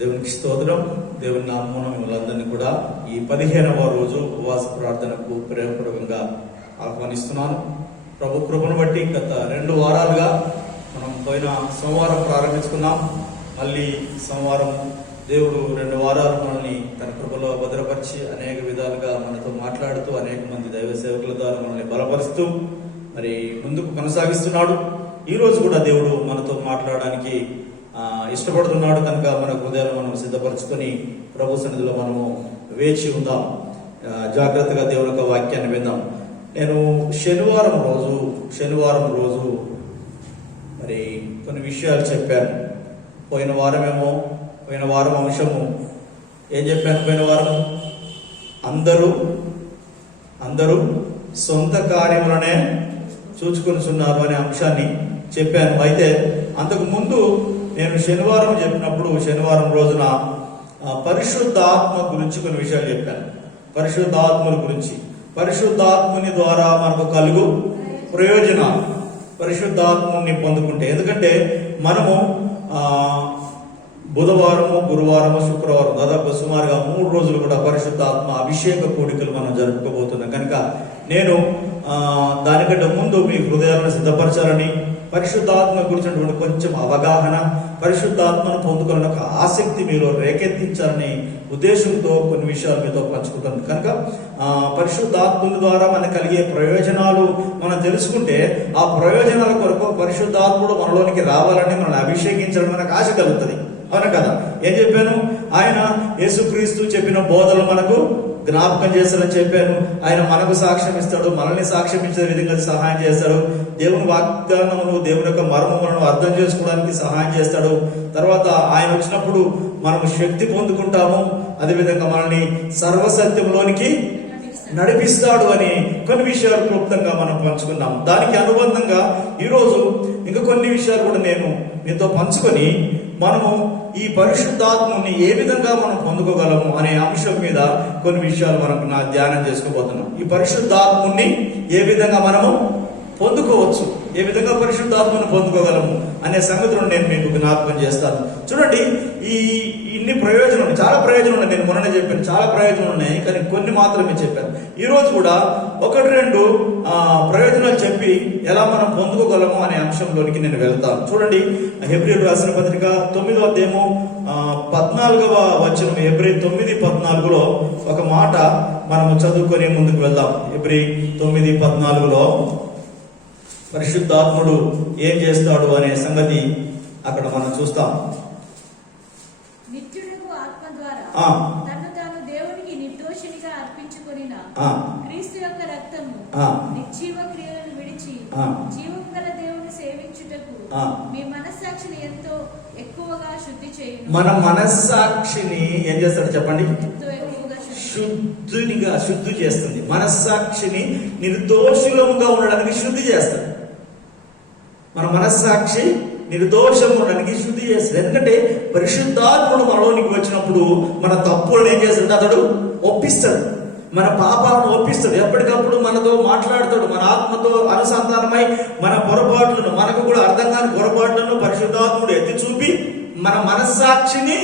దేవునికి స్తోత్రం. దేవుని నామమున మిమ్మల్ని అందరినీ కూడా ఈ 15వ రోజు ఉపవాస ప్రార్థనకు ప్రేమపూర్వకంగా ఆహ్వానిస్తున్నాను. ప్రభు కృపను బట్టి గత 2 వారాలుగా మనం పోయిన సోమవారం ప్రారంభించుకున్నాం. మళ్ళీ సోమవారం దేవుడు 2 వారాలు మనల్ని తన కృపలో భద్రపరిచి అనేక విధాలుగా మనతో మాట్లాడుతూ అనేక మంది దైవ సేవకుల ద్వారా మనల్ని బలపరుస్తూ మరి ముందుకు కొనసాగిస్తున్నాడు. ఈ రోజు కూడా దేవుడు మనతో మాట్లాడడానికి ఇష్టపడుతున్నాడు కనుక మన హృదయాలు మనం సిద్ధపరచుకొని ప్రభు సన్నిధిలో మనము వేచి ఉందాం. జాగ్రత్తగా దేవుని యొక్క వాక్యాన్ని విందాం. నేను శనివారం రోజు మరి కొన్ని విషయాలు చెప్పాను. పోయిన వారం అంశము ఏం చెప్పాను? పోయిన వారం అందరూ సొంత కార్యములనే చూచుకొనిచున్నారు అనే అంశాన్ని చెప్పాను. అయితే అంతకు ముందు నేను శనివారం చెప్పినప్పుడు శనివారం రోజున పరిశుద్ధాత్మ గురించి కొన్ని విషయాలు చెప్పాను. పరిశుద్ధాత్మల గురించి, పరిశుద్ధాత్ముని ద్వారా మనకు కలుగు ప్రయోజనాలు, పరిశుద్ధాత్మని పొందుకుంటే. ఎందుకంటే మనము బుధవారము, గురువారము, శుక్రవారం దాదాపు సుమారుగా 3 రోజులు కూడా పరిశుద్ధాత్మ అభిషేక కోడికలు మనం జరుపుకోబోతున్నాం. కనుక నేను దానికంటే ముందు మీ హృదయాలను సిద్ధపరచాలని, పరిశుద్ధాత్మ గురించినటువంటి కొంచెం అవగాహన, పరిశుద్ధాత్మను పొందుకున్న ఒక ఆసక్తి మీలో రేకెత్తించాలని ఉద్దేశంతో కొన్ని విషయాలు మీతో పంచుకుంటాను. కనుక పరిశుద్ధాత్మ ద్వారా మనకు కలిగే ప్రయోజనాలు మనం తెలుసుకుంటే ఆ ప్రయోజనాల కొరకు పరిశుద్ధాత్ముడు మనలోనికి రావాలని, మనల్ని అభిషేకించాలని మనకు ఆశ కలుగుతుంది. అవునా కదా? ఏం చెప్పాను? ఆయన యేసుక్రీస్తు చెప్పిన బోధనలు మనకు జ్ఞాపకం చేస్తాడని చెప్పాను. ఆయన మనకు సాక్ష్యం ఇస్తాడు, మనల్ని సాక్ష్యం ఇచ్చే విధంగా సహాయం చేస్తాడు. దేవుని వాగ్దానమును, దేవుని యొక్క మర్మములను అర్థం చేసుకోవడానికి సహాయం చేస్తాడు. తర్వాత ఆయన వచ్చినప్పుడు మనము శక్తి పొందుకుంటాము. అదేవిధంగా మనల్ని సర్వసత్యంలోనికి నడిపిస్తాడు అని కొన్ని విషయాలు క్లుప్తంగా మనం పంచుకున్నాం. దానికి అనుబంధంగా ఈరోజు ఇంకా కొన్ని విషయాలు కూడా నేను మీతో పంచుకొని మనము ఈ పరిశుద్ధాత్మని ఏ విధంగా మనం పొందుకోగలము అనే అంశం మీద కొన్ని విషయాలు మనకు ధ్యానం చేసుకోబోతున్నాం. ఈ పరిశుద్ధాత్మని ఏ విధంగా మనము పొందుకోవచ్చు, ఏ విధంగా పరిశుద్ధాత్మను పొందుకోగలము అనే సంగతులను నేను మీకు జ్ఞాపకం చేస్తాను. చూడండి, ఇన్ని ప్రయోజనాలు, చాలా ప్రయోజనాలు ఉన్నాయి. నేను మొన్ననే చెప్పాను, చాలా ప్రయోజనాలు ఉన్నాయి, కానీ కొన్ని మాత్రమే చెప్పాను. ఈ రోజు కూడా 1-2 ప్రయోజనాలు చెప్పి ఎలా మనం పొందుకోగలము అనే అంశంలోనికి నేను వెళ్తాను. చూడండి, హెబ్రీయులకు రాసిన పత్రిక 9వ అధ్యాయము 14వ వచనం, హెబ్రీ 9:14లో ఒక మాట మనము చదువుకొని ముందుకు వెళ్దాం. హెబ్రీ 9:14లో పరిశుద్ధాత్ముడు ఏం చేస్తాడు అనే సంగతి అక్కడ మనం చూస్తాం. నిత్యుడగు ఆత్మ ద్వారా తన్ను తాను దేవునికి నిర్దోషినిగా అర్పించుకొనిన క్రీస్తు యొక్క రక్తము నిర్జీవ క్రియలను విడిచి జీవము గల దేవుని సేవించుటకు మీ మనస్సాక్షిని ఎంతో ఎక్కువగా శుద్ధి చేయును. మన మనస్సాక్షిని ఏం చేస్తాడు చెప్పండి? శుద్ధి చేస్తుంది. మనస్సాక్షిని నిర్దోషులముగా ఉండడానికి శుద్ధి చేస్తాడు. మన మనస్సాక్షి నిర్దోషం ఉండడానికి శుద్ధి చేస్తాడు. ఎందుకంటే పరిశుద్ధాత్ముడు మనలోనికి వచ్చినప్పుడు మన తప్పులను ఏం చేస్తాడు? అతడు ఒప్పిస్తాడు, మన పాపాలను ఒప్పిస్తాడు. ఎప్పటికప్పుడు మనతో మాట్లాడతాడు, మన ఆత్మతో అనుసంధానమై మన పొరపాట్లను, మనకు కూడా అర్థం కాని పొరపాట్లను పరిశుద్ధాత్ముడు ఎత్తి చూపి మన మనస్సాక్షిని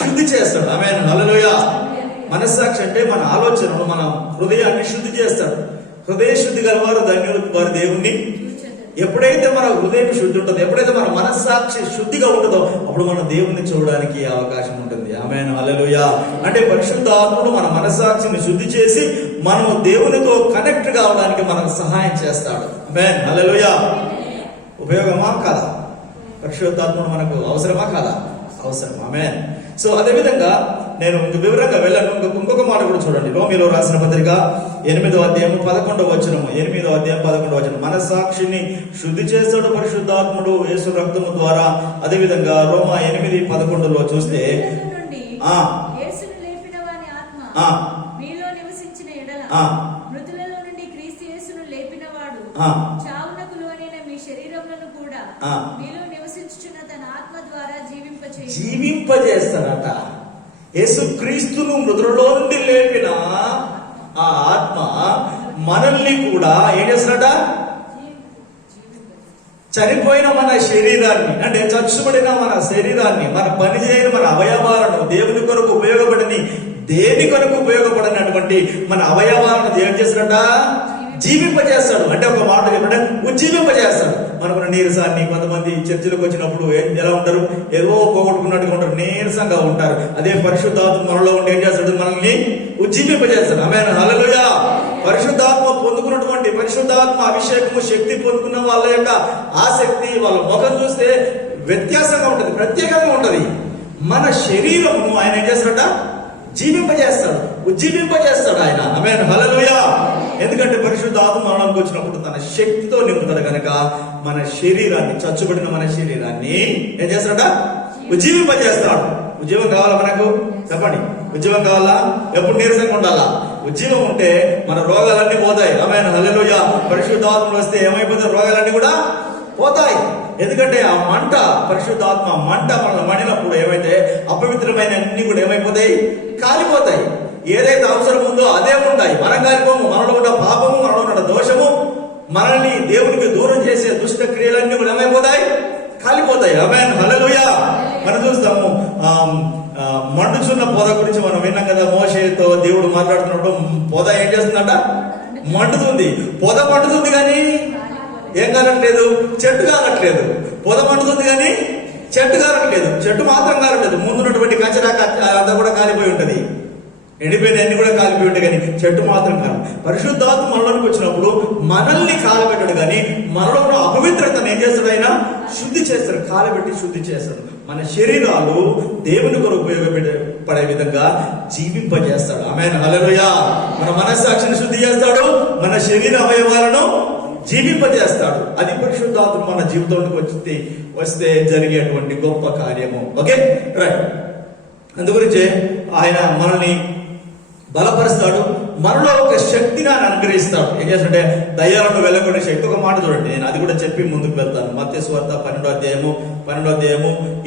శుద్ధి చేస్తాడు. ఆమేన్, హల్లెలూయా. మనస్సాక్షి అంటే మన ఆలోచనలు, మన హృదయాన్ని శుద్ధి చేస్తాడు. హృదయ శుద్ధి గలవారు ధన్యులు, వారు దేవుణ్ణి. ఎప్పుడైతే మన హృదయం శుద్ధి ఉంటుందో, ఎప్పుడైతే మన మనస్సాక్షి శుద్ధిగా ఉంటుందో, అప్పుడు మనం దేవుణ్ణి చూడడానికి అవకాశం ఉంటుంది. ఆమేన్, హల్లెలూయా. అంటే పరిశుద్ధాత్ముడు మన మనస్సాక్షిని శుద్ధి చేసి మనము దేవునితో కనెక్ట్ కావడానికి మనకు సహాయం చేస్తాడు. ఆమేన్, హల్లెలూయా. ఉపయోగమా కాదా? పరిశుద్ధాత్ముడు మనకు అవసరమా కాదా? అవసరం. ఆమేన్. సో అదేవిధంగా నేను వివరంగా వెళ్ళను. ఇంకొక మాట కూడా చూడండి. రోమీలో రాసిన పత్రిక 8వ అధ్యాయం 11వ వచనం, 8వ అధ్యాయం 11వ వచనం. మనస్సాక్షిని శుద్ధి చేస్తాడు పరిశుద్ధాత్ముడు యేసు రక్తము ద్వారా. అదేవిధంగా రోమా 8:11లో చూస్తే మృతులలో నుండి క్రీస్తు యేసును లేపినవాడు చావునకు లోనైన మీ శరీరములను కూడా మీలో నివసించుచున్న తన ఆత్మ ద్వారా జీవింపజేస్తాడట. యేసుక్రీస్తును మృతులలో నుండి లేపిన ఆ ఆత్మ మనల్ని కూడా ఏం చేస్తాడట? చనిపోయిన మన శరీరాన్ని, అంటే చచ్చుబడిన మన శరీరాన్ని, మన పని చేయని మన అవయవాలను, దేవుని కొరకు ఉపయోగపడని, దేని కొరకు ఉపయోగపడినటువంటి మన అవయవాలను దేవుడు చేసినట్ట జీవింపజేస్తాడు. అంటే ఒక మాట చెప్పంటే ఉజ్జీవింపజేస్తాడు. మనకున్న నీరసాన్ని, కొంతమంది చర్చిలకు వచ్చినప్పుడు ఎలా ఉంటారు, ఏదో పోగొట్టుకున్నట్టుగా ఉంటారు, నీరసంగా ఉంటారు. అదే పరిశుద్ధాత్మ మనలో ఉండి ఏం చేస్తాడు, మనల్ని ఉజ్జీవింపజేస్తాడు. ఆమేన్, హల్లెలూయా. పరిశుద్ధాత్మ పొందుకున్నటువంటి, పరిశుద్ధాత్మ అభిషేకము శక్తి పొందుకున్న వాళ్ళ యొక్క ఆసక్తి, వాళ్ళ ముఖం చూస్తే వ్యత్యాసంగా ఉంటది, ప్రత్యేకంగా ఉంటది. మన శరీరము ఆయన ఏం చేస్తాడట, జీవింపజేస్తాడు, ఉజ్జీవింపజేస్తాడు ఆయన. ఆమేన్, హల్లెలూయా. ఎందుకంటే పరిశుద్ధ ఆత్మ మనలోకి వచ్చినప్పుడు తన శక్తితో నింపుతాడు కనుక మన శరీరాన్ని, చచ్చుబడిన మన శరీరాన్ని ఏం చేస్తాడట, ఉజ్జీవింపజేస్తాడు. ఉద్యోగం కావాలా మనకు? చెప్పండి, ఉద్యోగం కావాలా? ఎప్పుడు నీరసంగా ఉండాలా? ఉద్యోగం ఉంటే మన రోగాలన్నీ పోతాయి. ఆమేన్, హల్లెలూయా. పరిశుద్ధాత్మలు వస్తే ఏమైపోతాయి, రోగాలన్నీ కూడా పోతాయి. ఎందుకంటే ఆ మంట, పరిశుద్ధాత్మ మంట మనల్ని మండినప్పుడు ఏమైతే అపవిత్రమైన అన్ని కూడా ఏమైపోతాయి, కాలిపోతాయి. ఏదైతే అవసరం ఉందో అదే ఉంటాయి. మనం కాలిపోము. మనలో ఉన్న పాపము, మనలో ఉన్న దోషము, మనల్ని దేవునికి దూరం చేసే దుష్ట క్రియలన్నీ కూడా ఏమైపోతాయి, కాలిపోతాయి. ఆమేన్, హల్లెలూయా. మనం చూస్తాము మండుచున్న పొద గురించి మనం విన్నాం కదా. మోషేతో దేవుడు మాట్లాడుతున్నప్పుడు పొద ఏం చేస్తుందట, మండుతుంది. పొద మండుతుంది కానీ ఏం కానట్లేదు, చెట్టు కానట్లేదు. పొద మండుతుంది కానీ చెట్టు కానట్లేదు. చెట్టు మాత్రం కానట్లేదు, ముందున్నటువంటి కచరా అంతా కూడా కాలిపోయి ఉంటది, ఎండిపోయిన అన్ని కూడా కాలిపోయి ఉంటాయి, కానీ చెట్టు మాత్రం కాదు. పరిశుద్ధాత్మ మనలోకి వచ్చినప్పుడు మనల్ని కాలబెట్టాడు, కానీ మనలో ఉన్న అపవిత్రతను ఏం చేస్తాడు, ఆయన శుద్ధి చేస్తాడు, కాలబెట్టి శుద్ధి చేస్తాడు. మన శరీరాలు దేవుని కొరకు ఉపయోగపడే విధంగా జీవింపజేస్తాడు. ఆమేన్, హల్లెలూయా. మన మనస్సాక్షిని శుద్ధి చేస్తాడు, మన శరీర అవయవాలను జీవింపజేస్తాడు. అది పరిశుద్ధాత్మ మన జీవితంలోకి వస్తే జరిగేటువంటి గొప్ప కార్యము. Okay, right. అందుగురించి ఆయన మనల్ని బలపరుస్తాడు, మనలో ఒక శక్తిని ఆయన అనుగ్రహిస్తాడు. ఏం చేస్తాడంటే దయ్యాలను వెళ్ళకుండా శక్తి. ఒక మాట చూడండి, నేను అది కూడా చెప్పి ముందుకు వెళ్తాను. మత్తయి సువార్త 12వ అధ్యాయము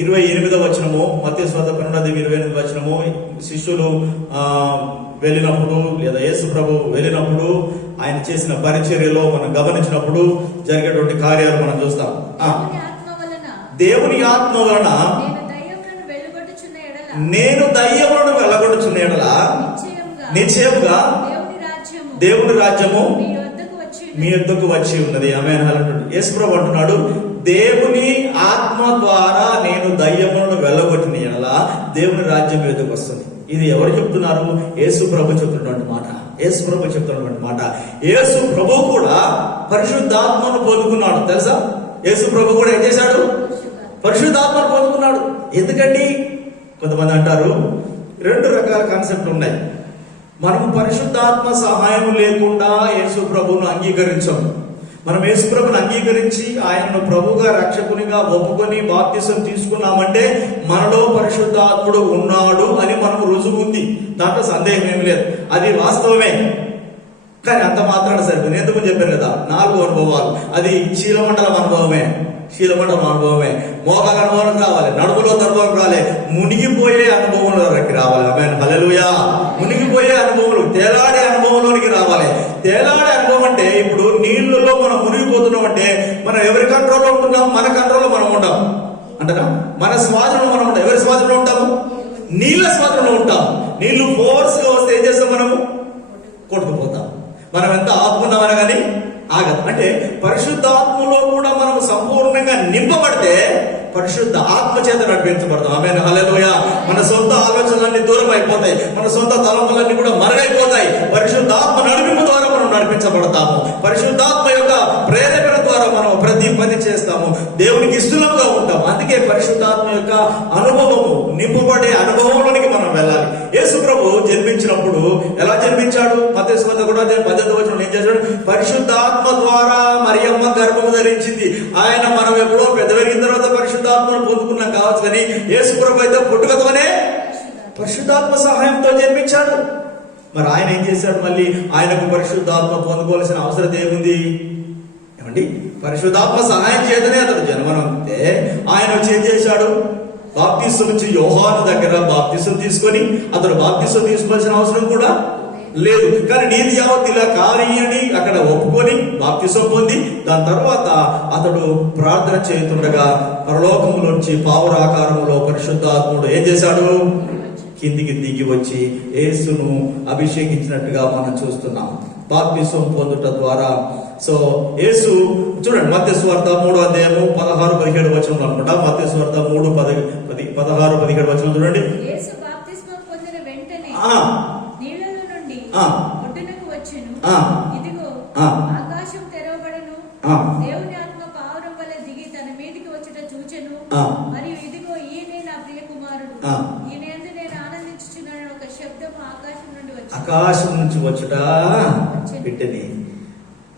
28వ వచనము. మత్తయి సువార్త 12వ అధ్యాయం 28వ వచనము. శిష్యులు వెళ్ళినప్పుడు, లేదా యేసు ప్రభు వెళ్ళినప్పుడు ఆయన చేసిన పరిచర్యలో మనం గమనించినప్పుడు జరిగేటువంటి కార్యాలు మనం చూస్తాం. దేవుని ఆత్మ వలన నేను దయ్యములను వెళ్ళగొట్టుచున్న ఎడల నిశ్చయముగా దేవుని రాజ్యము మీ యొద్దకు వచ్చి ఉన్నది. ఆమేన్, హల్లెలూయా. యేసు ప్రభు అంటున్నాడు, దేవుని ఆత్మ ద్వారా నేను దయ్యములను వెళ్ళగొట్టిన ఎడల దేవుని రాజ్యం మీ యొద్దకు వస్తుంది. ఇది ఎవరు చెప్తున్నారు? యేసు ప్రభు చెప్తున్నటువంటి మాట. యేసు ప్రభు చెప్తున్నటువంటి మాట. యేసు ప్రభు కూడా పరిశుద్ధాత్మను పొందుకున్నాడు, తెలుసా? యేసు ప్రభు కూడా ఏం చేశాడు? పరిశుద్ధాత్మను పొందుకున్నాడు. ఎందుకండి? కొంతమంది అంటారు, రెండు రకాల కాన్సెప్ట్లు ఉన్నాయి. మనము పరిశుద్ధాత్మ సహాయం లేకుండా యేసు ప్రభువును అంగీకరించాము. మనం యేసు ప్రభువును అంగీకరించి ఆయనను ప్రభుగా రక్షకునిగా ఒప్పుకొని బాప్తిసం తీసుకున్నామంటే మనలో పరిశుద్ధాత్ముడు ఉన్నాడు అని మనం రుజువు ఉంది, దాంట్లో సందేహం ఏమి లేదు, అది వాస్తవమే. కానీ అంత మాత్రాన సరిపోయింది. ఎందుకు చెప్పాను కదా, 4 అనుభవాలు. అది శీలమండలం అనుభవమే, శీలమండలం అనుభవమే. మోకాల అనుభవం రావాలి, నడుములో అనుభవం రావాలి, మునిగిపోయే అనుభవంలోకి రావాలి. ఆమేన్, హల్లెలూయా. మునిగిపోయే అనుభవంలో, తేలాడే అనుభవంలోనికి రావాలి. తేలాడే అనుభవం అంటే ఇప్పుడు నీళ్ళలో మనం మునిగిపోతున్నాం అంటే మనం ఎవరి కంట్రోల్లో ఉంటున్నాం? మన కంట్రోల్లో మనం ఉంటాం అంటారా? మన స్వాధీనంలో మనం ఉంటాం. ఎవరి స్వాధీనంలో ఉంటాము? నీళ్ళ స్వాధీనంలో ఉంటాం. నీళ్లు ఫోర్స్ గా వస్తే ఏం చేస్తాం? మనము కొట్టుకుపోతాం. మనం ఎంత ఆత్మన్నామని కానీ ఆగదు. అంటే పరిశుద్ధాత్మలో కూడా మనం సంపూర్ణంగా నింపబడితే పరిశుద్ధ ఆత్మ చేత నడిపించబడతాం. ఆమేన్, హల్లెలూయా. మన సొంత ఆలోచనలన్నీ దూరం అయిపోతాయి, మన సొంత తలంపులన్నీ కూడా మరుగైపోతాయి. పరిశుద్ధాత్మ నడిపింపు ద్వారా మనం నడిపించబడతాము. పరిశుద్ధాత్మ యొక్క ప్రేరేపణ ద్వారా మనం ప్రతి పని చేస్తాము, దేవునికి ఇష్టంగా ఉంటాం. అందుకే పరిశుద్ధాత్మ యొక్క అనుభవము, నింపబడే అనుభవంలోనికి మనం వెళ్ళాలి. యేసు ప్రభు జన్మించినప్పుడు ఎలా జన్మించాడు? మత్తయి సువార్త కూడా 18వ వచనంలో ఏం చేశాడు? పరిశుద్ధాత్మ ద్వారా మరియమ్మ గర్భము ధరించింది. ఆయన మనం ఎప్పుడో పెద్ద పెరిగిన తర్వాత పరిశుద్ధాత్మను పొందుకున్నాం కావచ్చు, కానీ యేసు ప్రభు అయితే పుట్టుకతోనే పరిశుద్ధాత్మ సహాయంతో జన్మించాడు. మరి ఆయన ఏం చేశాడు? మళ్ళీ ఆయనకు పరిశుద్ధాత్మ పొందుకోవాల్సిన అవసరం ఏముంది? ఏమండి, పరిశుద్ధాత్మ సహాయం చేతనే అతడు జన్మనంతే. ఆయన వచ్చి ఏం చేశాడు? బాప్తిసం ఇచ్చి యోహాను దగ్గర బాప్తిసం తీసుకొని అతడు బాప్తిసం తీసుకోవాల్సిన అవసరం కూడా లేదు. కానీ నీతి యావత్ ఇలా కాని అని అక్కడ ఒప్పుకొని బాప్తిసం పొంది దాని తర్వాత అతడు ప్రార్థన చేస్తుండగా పరలోకములోంచి పావురాకారంలో పరిశుద్ధాత్ముడు ఏం చేశాడు? కిందికి దిగి వచ్చి యేసును అభిషేకించినట్టుగా మనం చూస్తున్నాం బాప్తిసం పొందుట ద్వారా. సో యేసు చూడండి, మత్తయి సువార్త 3:16-17 అనుకుంటా. మత్తయి సువార్త 3:16-17 చూడండి. యేసు బాప్తిస్మం పొందిన వెంటనే నీళ్ళలో నుండి ఒడ్డునకు వచ్చెను. ఇదిగో ఆకాశం తెరవబడెను, దేవుని ఆత్మ పావురం వలె దిగి తన మీదికి వచ్చుట చూచెను. మరియు ఇదిగో ఈయనే నా ప్రియ కుమారుడు, ఈయన యందు నేను ఆనందించుచున్నాను ఒక శబ్దం ఆకాశం నుంచి వచ్చుట పెట్టని.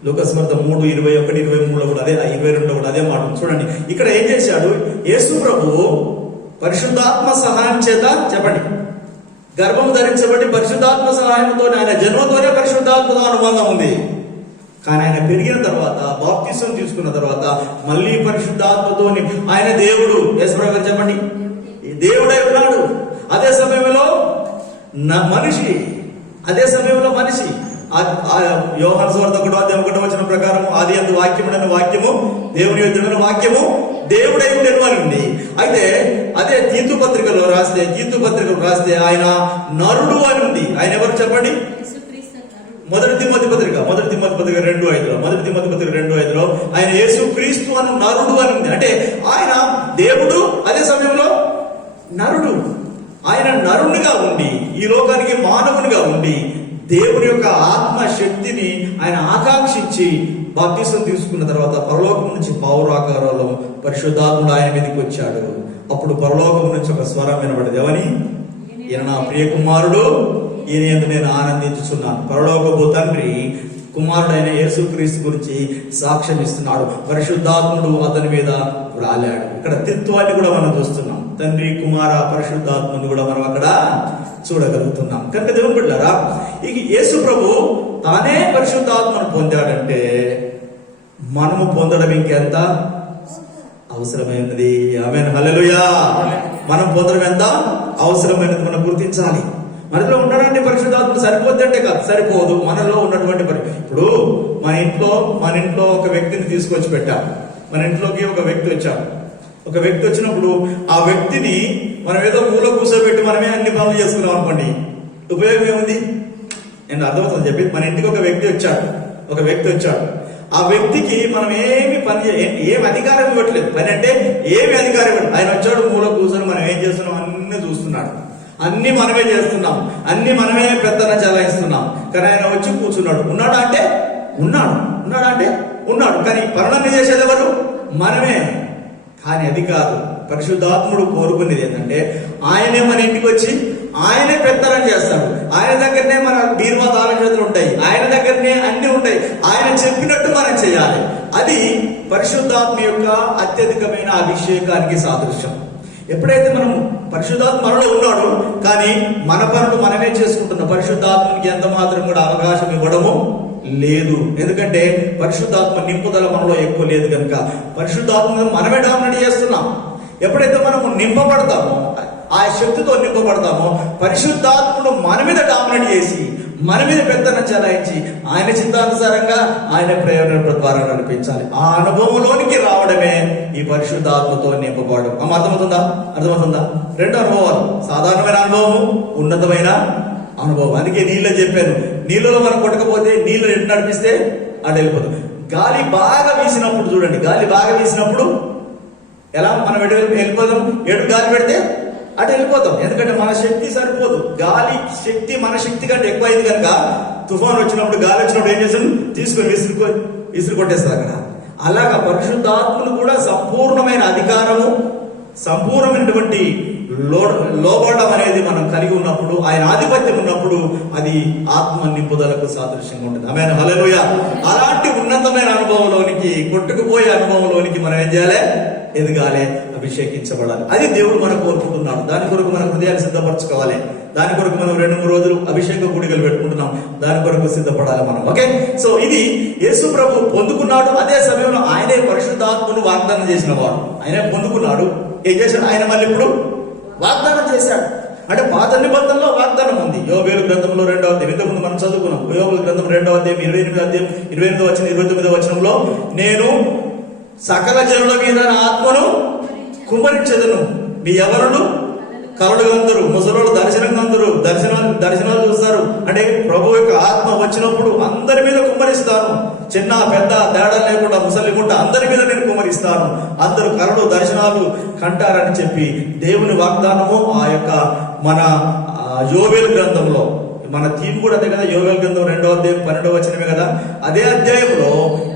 లూకాసు వార్త 3:21-23 కూడా అదే, 22 కూడా అదే మాట చూడండి. ఇక్కడ ఏం చేశాడు యేసు ప్రభు? పరిశుద్ధాత్మ సహాయం చేత చెప్పండి, గర్భం ధరించబడి పరిశుద్ధాత్మ సహాయంతో ఆయన జన్మతోనే పరిశుద్ధాత్మతో అనుబంధం ఉంది. కానీ ఆయన పెరిగిన తర్వాత బాప్తిసం తీసుకున్న తర్వాత మళ్ళీ పరిశుద్ధాత్మతో ఆయన దేవుడు. యేసుప్రభు గారు చెప్పండి, దేవుడై ఉన్నాడు. అదే సమయంలో మనిషి, అదే సమయంలో మనిషి. యోహాను సువార్త 1:1 ప్రకారం ఆది యందు వాక్యముడైన వాక్యము దేవుని యొద్దనున్న వాక్యము దేవుడై ఉండెను అని ఉంది. అయితే అదే తీతు పత్రికలో రాస్తే ఆయన నరుడు అని ఉంది. ఆయన ఎవరు చెప్పండి? మొదటి తిమోతి పత్రిక 2:5 ఆయన యేసు క్రీస్తు అని నరుడు అని ఉంది. అంటే ఆయన దేవుడు, అదే సమయంలో నరుడు. ఆయన నరునిగా ఉండి ఈ లోకానికి మానవునిగా ఉండి దేవుని యొక్క ఆత్మ శక్తిని ఆయన ఆకాంక్షించి బాప్తిసం తీసుకున్న తర్వాత పరలోకం నుంచి పావురాకారంలో పరిశుద్ధాత్ముడు ఆయన మీదకి వచ్చాడు. అప్పుడు పరలోకం నుంచి ఒక స్వరం వినబడేది, ఏమని? ఈయన నా ప్రియ కుమారుడు, ఈయన యందు నేను ఆనందించుచున్నాను. పరలోకపు తండ్రి కుమారుడైన యేసుక్రీస్తు గురించి సాక్ష్యం ఇస్తున్నాడు. పరిశుద్ధాత్ముడు అతని మీద రాలాడు. ఇక్కడ త్రిత్వాన్ని కూడా మనం చూస్తున్నాం. తండ్రి, కుమార, పరిశుద్ధాత్మను కూడా మనం అక్కడ చూడగలుగుతున్నాం. కనుక దేవుని బిడ్డలారా, ఈ యేసు ప్రభు తానే పరిశుద్ధాత్మను పొందాడంటే మనము పొందడం ఇంకెంత అవసరమైనది. ఆమేన్, హల్లెలూయా. మనం పొందడం ఎంత అవసరమైనది మనం గుర్తించాలి. మనలో ఉండడానికి పరిశుద్ధాత్మ సరిపోద్దంటే కాదు, సరిపోదు. మనలో ఉన్నటువంటి ఇప్పుడు మన ఇంట్లో ఒక వ్యక్తిని తీసుకొచ్చి పెట్టాం. మన ఇంట్లోకి ఒక వ్యక్తి వచ్చాడు. ఒక వ్యక్తి వచ్చినప్పుడు ఆ వ్యక్తిని మనం ఏదో మూలో కూర్చోబెట్టి మనమే అన్ని పనులు చేసుకున్నాం అనుకోండి, ఉపయోగం ఏముంది? నేను అర్థమవుతుంది చెప్పి. మన ఇంటికి ఒక వ్యక్తి వచ్చాడు. ఆ వ్యక్తికి మనం ఏమి ఏమి అధికారం ఇవ్వట్లేదు. పని అంటే ఏమి అధికారం ఇవ్వట్లేదు. ఆయన వచ్చాడు, మూలో కూర్చొని మనం ఏం చేస్తున్నాం అన్ని చూస్తున్నాడు. అన్ని మనమే చేస్తున్నాం, అన్ని మనమే పెద్దన చలాయిస్తున్నాం. కానీ ఆయన వచ్చి కూర్చున్నాడు. ఉన్నాడా అంటే ఉన్నాడు. కానీ పనులన్నీ చేసేది ఎవరు? మనమే. కానీ అది కాదు. పరిశుద్ధాత్ముడు కోరుకునేది ఏంటంటే ఆయనే మన ఇంటికి వచ్చి ఆయనే పెత్తనం చేస్తాడు. ఆయన దగ్గరనే మన బీరువా తాళం ఉంటాయి, ఆయన దగ్గరనే అన్ని ఉంటాయి. ఆయన చెప్పినట్టు మనం చేయాలి. అది పరిశుద్ధాత్మ యొక్క అత్యధికమైన అభిషేకానికి సాదృశ్యం. ఎప్పుడైతే మనం పరిశుద్ధాత్మ మనలో ఉన్నాడు, కానీ మన పనులు మనమే చేసుకుంటున్నాం, పరిశుద్ధాత్మకి ఎంత మాత్రం కూడా అవకాశం ఇవ్వడము లేదు. ఎందుకంటే పరిశుద్ధాత్మ నింపుదల మనలో ఎక్కువ లేదు కనుక పరిశుద్ధాత్మను మనమే డామినేట్ చేస్తున్నాం. ఎప్పుడైతే మనము నింపబడతామో, ఆ శక్తితో నింపబడతామో, పరిశుద్ధాత్మను మన మీద డామినేట్ చేసి మన మీద పెద్దన చలాయించి ఆయన చిత్తానుసారంగా ఆయన ప్రేరణ ద్వారా నడిపించాలి. ఆ అనుభవంలోనికి రావడమే ఈ పరిశుద్ధాత్మతో నింపబడడం. అర్థమవుతుందా? రెండు అనుభవాలు, సాధారణమైన అనుభవము, ఉన్నతమైన అనుభవం. అందుకే నీళ్ళు చెప్పాను, నీళ్ళలో మనం కొట్టకపోతే నీళ్ళు ఎటు నడిపిస్తే అటు వెళ్ళిపోతాం. గాలి బాగా వీసినప్పుడు చూడండి, గాలి బాగా వీసినప్పుడు ఎలా మనం ఎటు వెళ్ళిపోతాం? ఎటు గాలి పెడితే అటు వెళ్ళిపోతాం. ఎందుకంటే మన శక్తి సరిపోదు. గాలి శక్తి మన శక్తి కంటే ఎక్కువ అయింది కనుక తుఫాన్ వచ్చినప్పుడు, గాలి వచ్చినప్పుడు ఏం చేస్తుంది? తీసుకొని విసిరి కొట్టేస్తారు అక్కడ. అలాగా పరిశుద్ధాత్మను కూడా సంపూర్ణమైన అధికారము, సంపూర్ణమైనటువంటి లోబడడం అనేది మనం కలిగి ఉన్నప్పుడు, ఆయన ఆధిపత్యం ఉన్నప్పుడు అది ఆత్మ నింపుదలకు సాదృశ్యంగా ఉంటుంది. ఆమేన్, హల్లెలూయా. అలాంటి ఉన్నతమైన అనుభవంలోనికి, కొట్టుకుపోయే అనుభవంలోనికి మనం ఏం చేయాలి? ఎదగాలి, అభిషేకించబడాలి. అది దేవుడు మనం కోరుకుంటున్నాడు. దాని కొరకు మన హృదయాన్ని సిద్ధపరచుకోవాలి. దాని కొరకు మనం 2-3 రోజులు అభిషేక కూడికలు పెట్టుకుంటున్నాం. దాని కొరకు సిద్ధపడాలి మనం. ఓకే, సో ఇది యేసు ప్రభు పొందుకున్నాడు. అదే సమయంలో ఆయనే పరిశుద్ధాత్మను వాగ్దానం చేసిన వాడు. ఆయనే పొందుకున్నాడు. ఏం చేశాడు? ఆయన మళ్ళీ ఇప్పుడు వాగ్దానం చేశాడు. అంటే పాత నిబంధనలో వాగ్దానం ఉంది. యోబేలు గ్రంథంలో 2వ అధ్యాయం, ఇంతకుముందు మనం చదువుకున్నాం. యోబేలు గ్రంథం 2వ అధ్యాయం 28వ అధ్యాయం 28వ వచనం 29వ వచనంలో, నేను సకల జనుల మీద నా ఆత్మను కుమ్మరించెదను, మీ ఎవరును కలలు అందరు, ముసలోళ్ళు దర్శనాలు చూస్తారు. అంటే ప్రభు యొక్క ఆత్మ వచ్చినప్పుడు అందరి మీద కుమ్మరిస్తాను, చిన్న పెద్ద తేడా లేకుండా ముసలి గుంట అందరి మీద నేను కుమ్మరిస్తాను, అందరూ కలలు దర్శనాలు కంటారని చెప్పి దేవుని వాగ్దానము ఆ యొక్క మన యోబేలు గ్రంథంలో, మన థీమ్ కూడా అదే కదా, యోబేలు గ్రంథం 2వ అధ్యాయం 12వ వచనమే కదా. అదే అధ్యాయంలో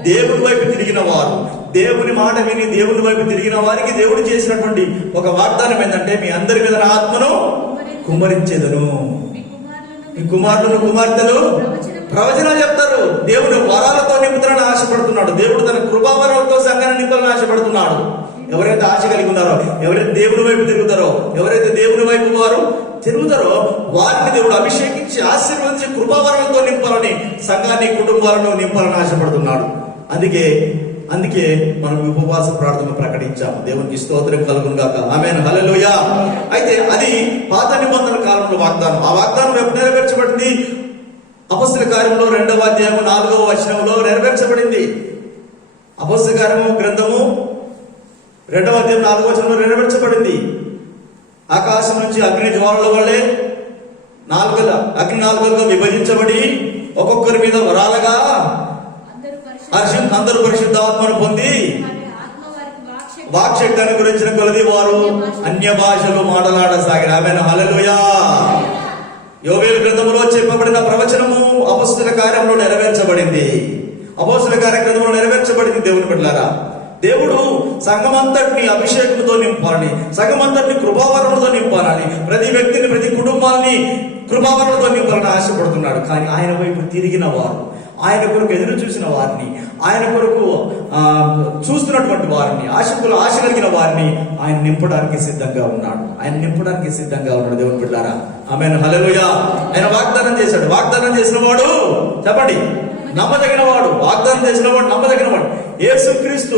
దేవుని వైపు తిరిగిన వారు, దేవుని మాట విని దేవుని వైపు తిరిగిన వారికి దేవుడు చేసినటువంటి ఒక వాగ్దానం ఏంటంటే, మీ అందరి మీద నా ఆత్మను కుమ్మరించేదను, మీ కుమారులను కుమార్తెలు ప్రవచనాలు చెప్తారు. దేవుడు వరాలతో నింపుతారని ఆశపడుతున్నాడు. దేవుడు తన కృపావరాలతో సంఘాన్ని నింపాలని ఆశపడుతున్నాడు. ఎవరైతే ఆశ కలిగి ఉన్నారో, ఎవరైతే దేవుని వైపు తిరుగుతారో, ఎవరైతే దేవుని వైపు వారు తిరుగుతారో వారిని దేవుడు అభిషేకించి ఆశీర్వదించి కృపావరాలతో నింపాలని, సంఘాన్ని కుటుంబాలను నింపాలని ఆశపడుతున్నాడు. అందుకే మనం ఉపవాస ప్రార్థన ప్రకటించాము. దేవునికి స్తోత్రం కలుగును గాక. ఆమేన్, హల్లెలూయా. అయితే అది పాత నిబంధన కాలంలో వాగ్దానం. ఆ వాగ్దానం ఎప్పుడు నెరవేర్చబడింది? అపొస్తలుల కార్యములో 2వ అధ్యాయం 4వ వచనంలో నెరవేర్చబడింది. అపొస్తలుల కార్యము గ్రంథము 2వ అధ్యాయం 4వ వచనంలో నెరవేర్చబడింది. ఆకాశం నుంచి అగ్ని జ్వాలల వల్లే అగ్ని నాలుగులుగా విభజించబడి ఒక్కొక్కరి మీద వరాలుగా అందరూ పరిశుద్ధాత్మను పొంది వాక్శక్తిని గురించిన కొలది వారు అన్య భాషలు మాట్లాడసాగారు. ఆమేన్, హల్లెలూయా. యోబేలు గ్రంథములో చెప్పబడిన ప్రవచనము అపొస్తలుల కార్యంలో నెరవేర్చబడింది. అపొస్తలుల కార్య గ్రంథంలో నెరవేర్చబడింది. దేవుని బిడ్డలారా, దేవుడు సంఘమంతటిని అభిషేకంతో నింపాలని, సంఘమంతటిని కృపావరణతో నింపాలని, ప్రతి వ్యక్తిని ప్రతి కుటుంబాన్ని కృపావరణతో నింపాలని ఆశపడుతున్నాడు. కానీ ఆయన వైపు తిరిగిన వారు, ఆయన కొరకు ఎదురు చూసిన వారిని, ఆయన కొరకు చూస్తున్నటువంటి వారిని, ఆశ కలిగిన వారిని ఆయన నింపడానికి సిద్ధంగా ఉన్నాడు. దేవుని బిడ్డలారా, ఆమేన్, హల్లెలూయా. ఆయన వాగ్దానం చేశాడు. వాగ్దానం చేసిన వాడు చెప్పండి, నమ్మదగిన వాడు. వాగ్దానం చేసిన వాడు నమ్మదగిన వాడు. యేసుక్రీస్తు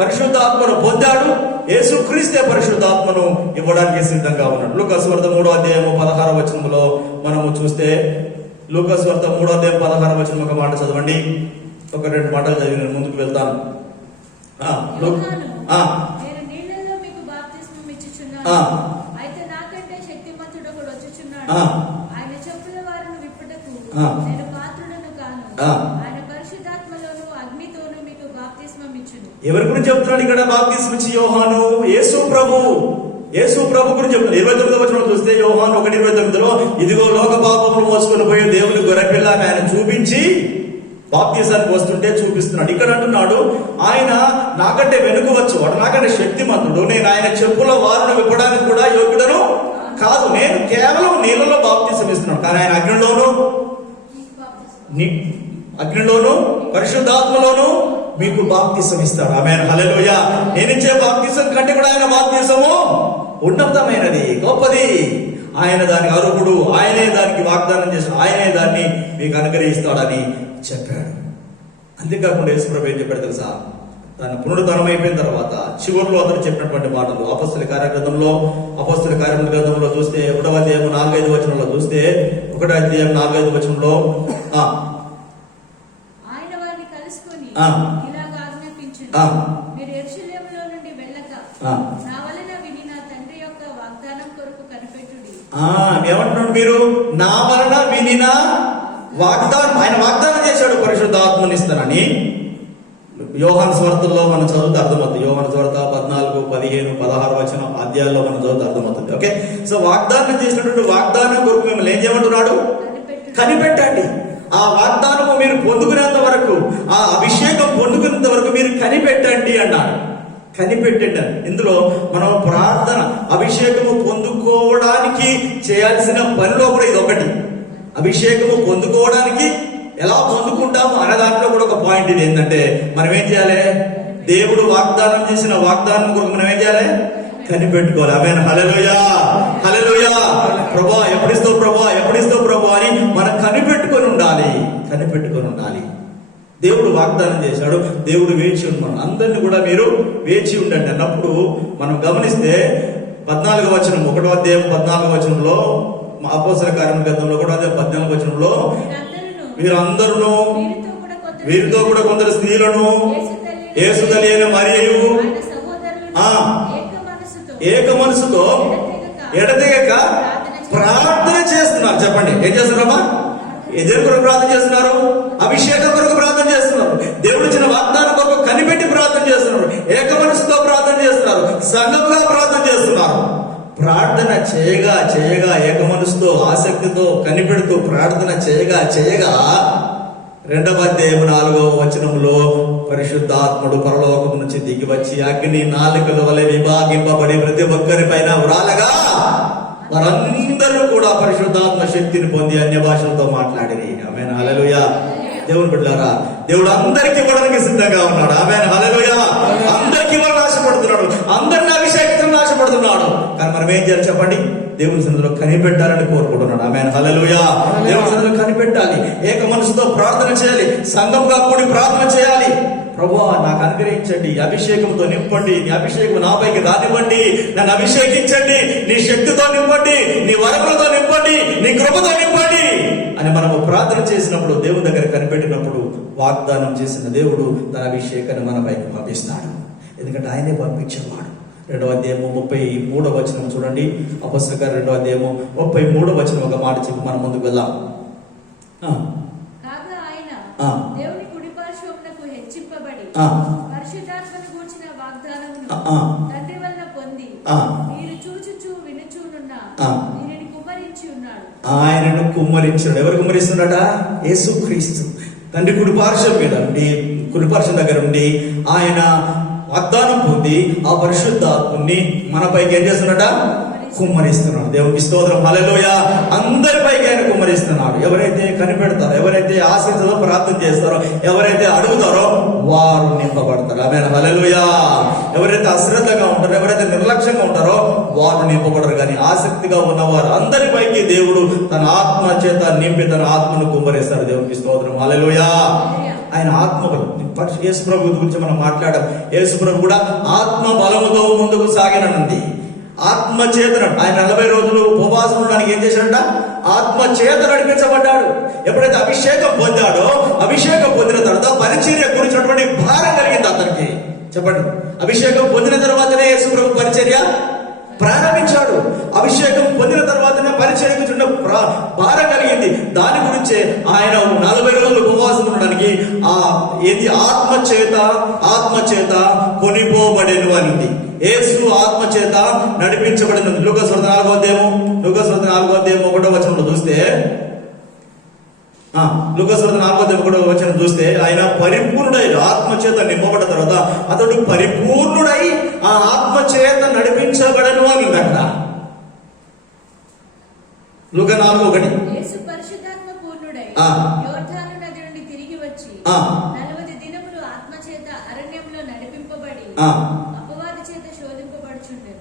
పరిశుద్ధాత్మను పొందాడు. యేసుక్రీస్తే పరిశుద్ధాత్మను ఇవ్వడానికి సిద్ధంగా ఉన్నాడు. లూకాసు వార్త 3వ అధ్యాయం 16వ వచనంలో మనము చూస్తే, లూకాసు వార్త 3వ అధ్యాయం 16వ వచనం ఒక మాట చదవండి. ఒక 2 మాటలు చదివి నేను ముందుకు వెళ్తాను. అయితే నాకంటే శక్తిమంతుడు ఒకడు వచ్చుచున్నాడు. ఆయన చెప్పుల వారిని విప్పుటకు నేను పాత్రుడను కాను. ఆయన పరిశుద్ధాత్మలోను అగ్నితోను మీకు బాప్తిస్మం ఇచ్చును. ఎవరి గురించి చెప్తున్నాడు ఇక్కడ? బాప్తిస్మం ఇచ్చి యోహాను, యేసు ప్రభు గురించి చెప్తున్నాడు. 29వ వచనం చూస్తే యోహాను 1:29లో, ఇదిగో లోక పాపములు మోసుకొని పోయే దేవుని గొర్రెపిల్ల అని ఆయన చూపించి బాప్తిసానికి వస్తుంటే చూపిస్తున్నాడు. ఇక్కడ అంటున్నాడు, ఆయన నాకంటే వెనుకవచ్చు, వాడు నాకంటే శక్తిమంతుడు, నేను ఆయన చెప్పుల వారిని విప్పడానికి కూడా యోగ్యుడను కాదు, నేను కేవలం నీళ్ళలో బాప్తిసం ఇస్తున్నాను. కానీ ఆయన అగ్నిలోను పరిశుద్ధాత్మలోను మీకు బాప్తిసం ఇస్తాడు. ఆమేన్, హల్లెలూయా. నేనిచ్చే బాప్తిసం కంటే కూడా ఆయన బాప్తిసము ఉన్నతమైనది, గొప్పది. ఆయన దానికి అర్హుడు, ఆయనే దానికి వాగ్దానం చేసి ఆయనే దాన్ని మీకు అనుగ్రహిస్తాడని చెప్పాడు. అంతేకాకుండా యేసుప్రభు ఏం చెప్పాడు తెలుసా? తన పునరుద్ధరణం అయిపోయిన తర్వాత చివరిలో అతను చెప్పినటువంటి మాటలు అపొస్తలుల కార్యం గ్రంథంలో చూస్తే 1వ అధ్యాయం 4-5 వచనంలో చూస్తే, 1వ అధ్యాయం 4-5 వచనంలో ఆయన వారిని కలుసుకొని ఇలాగ ఆజ్ఞాపించును, మీరు యెరూషలేములో నుండి వెళ్ళక నా వలన విని నా తండ్రి యొక్క వాగ్దానం కొరకు కనిపెట్టుడి. ఏమంటున్నాడు? మీరు నా వలన వినిన వాగ్దానం, ఆయన వాగ్దానం చేశాడు పరిశుద్ధాత్మని ఇస్తానని. యోహాను సువార్తల్లో మనం చదివితే అర్థమవుతుంది. యోహాను సువార్త 14, 15, 16 వచనం అధ్యాయాల్లో మనం చదివితే అర్థమవుతుంది. ఓకే, సో వాగ్దానం చేసినటువంటి వాగ్దానం కొరకు మిమ్మల్ని ఏం చేయమంటున్నాడు? కనిపెట్టండి. ఆ వాగ్దానము మీరు పొందుకునేంత వరకు, ఆ అభిషేకం పొందుకునేంత వరకు మీరు కనిపెట్టండి అన్నాడు. కనిపెట్టండి. ఇందులో మనం ప్రార్థన, అభిషేకము పొందుకోవడానికి చేయాల్సిన పనిలో కూడా ఇది ఒకటి. అభిషేకము పొందుకోవడానికి ఎలా పొందుకుంటాము అనే దాంట్లో కూడా ఒక పాయింట్ ఇది ఏంటంటే, మనం ఏం చేయాలి? దేవుడు వాగ్దానం చేసిన వాగ్దానం కొరకు మనం ఏం చేయాలి? కనిపెట్టుకోవాలి. ఆమేన్, హల్లెలూయా, హల్లెలూయా. ప్రభువా ఎప్పుడిస్తావు ప్రభు అని మనం కనిపెట్టుకొని ఉండాలి. దేవుడు వాగ్దానం చేశాడు, దేవుడు వేచి ఉన్నాడు. అందరినీ కూడా మీరు వేచి ఉండండి అన్నప్పుడు మనం గమనిస్తే 14వ వచనం, 1వ అధ్యాయం 14వ వచనంలో, అపోస్తల కార్యముల గ్రంథంలో 1వ అధ్యాయం 14వ వచనంలో, వీరందరూ వీరితో కూడా కొందరు స్త్రీలను యేసు తల్లి అయిన మరియు ఏక మనసుతో ఎడతెగక ప్రార్థన చేస్తున్నారు. చెప్పండి, ఏం చేస్తున్నారమ్మా? ఎదురు కొరకు ప్రార్థన చేస్తున్నారు, అభిషేకం కొరకు ప్రార్థన చేస్తున్నారు, దేవుడు ఇచ్చిన వాగ్దానం కొరకు కనిపెట్టి ప్రార్థన చేస్తున్నారు, ఏక మనసుతో ప్రార్థన చేస్తున్నారు, సంఘముగా ప్రార్థన చేస్తున్నారు. ప్రార్థన చేయగా చేయగా ఏక మనసుతో ఆసక్తితో కనిపెడుతూ ప్రార్థన చేయగా చేయగా 2వ అధ్యాయం 4వ వచనంలో పరిశుద్ధాత్ముడు పరలోకం నుంచి దిగి వచ్చి అగ్ని నాలుకల వలె విభాగింపబడి ప్రతి ఒక్కరి పైన వ్రాలగా వారందరూ కూడా పరిశుద్ధాత్మ శక్తిని పొంది అన్య భాషలతో మాట్లాడిరి. ఆమేన్, హల్లెలూయా. దేవుని బిడ్డలారా, దేవుడు అందరికి ఇవ్వడానికి సిద్ధంగా ఉన్నాడు. ఆమేన్, హల్లెలూయా. అందరికి ఇవ్వాలని ఆశపడుతున్నాడు, అందరిని అభిషేకించాలని ఆశపడుతున్నాడు. కానీ మనం ఏం చేయాలి చెప్పండి? దేవుని సన్నిధిలో కనిపెట్టాలని కోరుకుంటున్నాడు. ఆమేన్, హల్లెలూయా. దేవుని సన్నిధిలో కనిపెట్టాలి, ఏక మనసుతో ప్రార్థన చేయాలి, సంఘంగా కూడి ప్రార్థన చేయాలి. ప్రభువా, నాకు అనుగ్రహించండి, అభిషేకంతో నింపండి, నీ అభిషేకం నాపైకి రానివ్వండి, నన్ను అభిషేకించండి, నీ శక్తితో నింపండి, నీ వరములతో నింపండి, నీ కృపతో నింపండి అని మనము ప్రార్థన చేసినప్పుడు, దేవుని దగ్గర కనిపెట్టినప్పుడు వాగ్దానం చేసిన దేవుడు తన అభిషేకాన్ని మనపైకి పంపిస్తాడు. ఎందుకంటే ఆయనే పంపించేవాడు. 2వ అధ్యాయము 33వ వచనం చూడండి. అపొస్తలుల కార్యములు 2వ అధ్యాయము 33వ వచనం ఒక మాట చెప్పి మనం ముందుకు వెళ్దాం. కాగా ఆయన దేవుని కుడి పార్శ్వమునకు హెచ్చింపబడి పరిశుద్ధాత్మను గూర్చిన వాగ్దానమును తండ్రి వలన పొంది మీరు చూచుచు వినుచునున్న దీనిని కుమ్మరించి ఉన్నాడు. ఆయనను కుమ్మరించాడు. ఎవరు కుమ్మరిస్తున్నాడ? యేసుక్రీస్తు తండ్రి కుడి పార్శ్వం మీద ఉండి, కుడి పార్శ్వం దగ్గర ఉండి ఆయన వాగ్దానం పొంది ఆ పరిశుద్ధాత్ముని మనపైకి ఏం చేస్తున్నాడ? కుమ్మరిస్తున్నాడు. దేవునికి స్తోత్రం, హల్లెలూయా. అందరిపైకి ఆయన కుమ్మరిస్తున్నాడు. ఎవరైతే కనిపెడతారో, ఎవరైతే ఆశతో ప్రార్థన చేస్తారో, ఎవరైతే అడుగుతారో వారు నింపబడతారు. ఆమేన్, హల్లెలూయా. ఎవరైతే అశ్రద్ధగా ఉంటారో, ఎవరైతే నిర్లక్ష్యంగా ఉంటారో వారు నింపబడరు. కానీ ఆసక్తిగా ఉన్నవారు అందరిపైకి దేవుడు తన ఆత్మ చేత నింపి తన ఆత్మను కుమ్మరిస్తాడు. దేవునికి స్తోత్రం, హల్లెలూయా. ఆయన ఆత్మ బలం. యేసు ప్రభు గురించి మనం మాట్లాడాం. యేసు ప్రభు కూడా ఆత్మ బలముతో ముందుకు సాగినది. ఆత్మ చేత ఆయన 40 రోజులు ఉపవాసం ఉండడానికి ఏం చేశాడంట? ఆత్మ చేత నడిపించబడ్డాడు. ఎప్పుడైతే అభిషేకం పొందాడో, అభిషేకం పొందిన తర్వాత పరిచర్య గురించినటువంటి భారం కలిగింది అతనికి. చెప్పండి, అభిషేకం పొందిన తర్వాతనే యేసు ప్రభు పరిచర్య ప్రారంభించాడు. అభిషేకం పొందిన తర్వాతనే పరిచర్య గురించిన భారం కలిగింది. దాని గురించే ఆయన 40 రోజులు ఉపవాసం ఉండడానికి ఆత్మ చేత కొనిపోబడేను అని ఉంది. యేసు ఆత్మ చేత నడిపించబడినది. లూకాసు వార్త 4వ అధ్యాయం 1వ వచనంలో చూస్తే, లూకాసు వార్త 4వ అధ్యాయం 1వ వచనం చూస్తే ఆయన పరిపూర్ణుడై ఆత్మ చేత నింపబడ్డ తర్వాత అతడు పరిపూర్ణుడై ఆ ఆత్మ చేత నడిపించబడను అని ఉంది అక్కడ. లూకా 4:1 యేసు పరిశుద్ధాత్మ పూర్ణుడై యోర్దాను నది నుండి తిరిగి వచ్చి 40 దినములు ఆత్మ చేత అరణ్యంలో నడిపింపబడి అపవాది చేత శోధింపబడుచుండెను.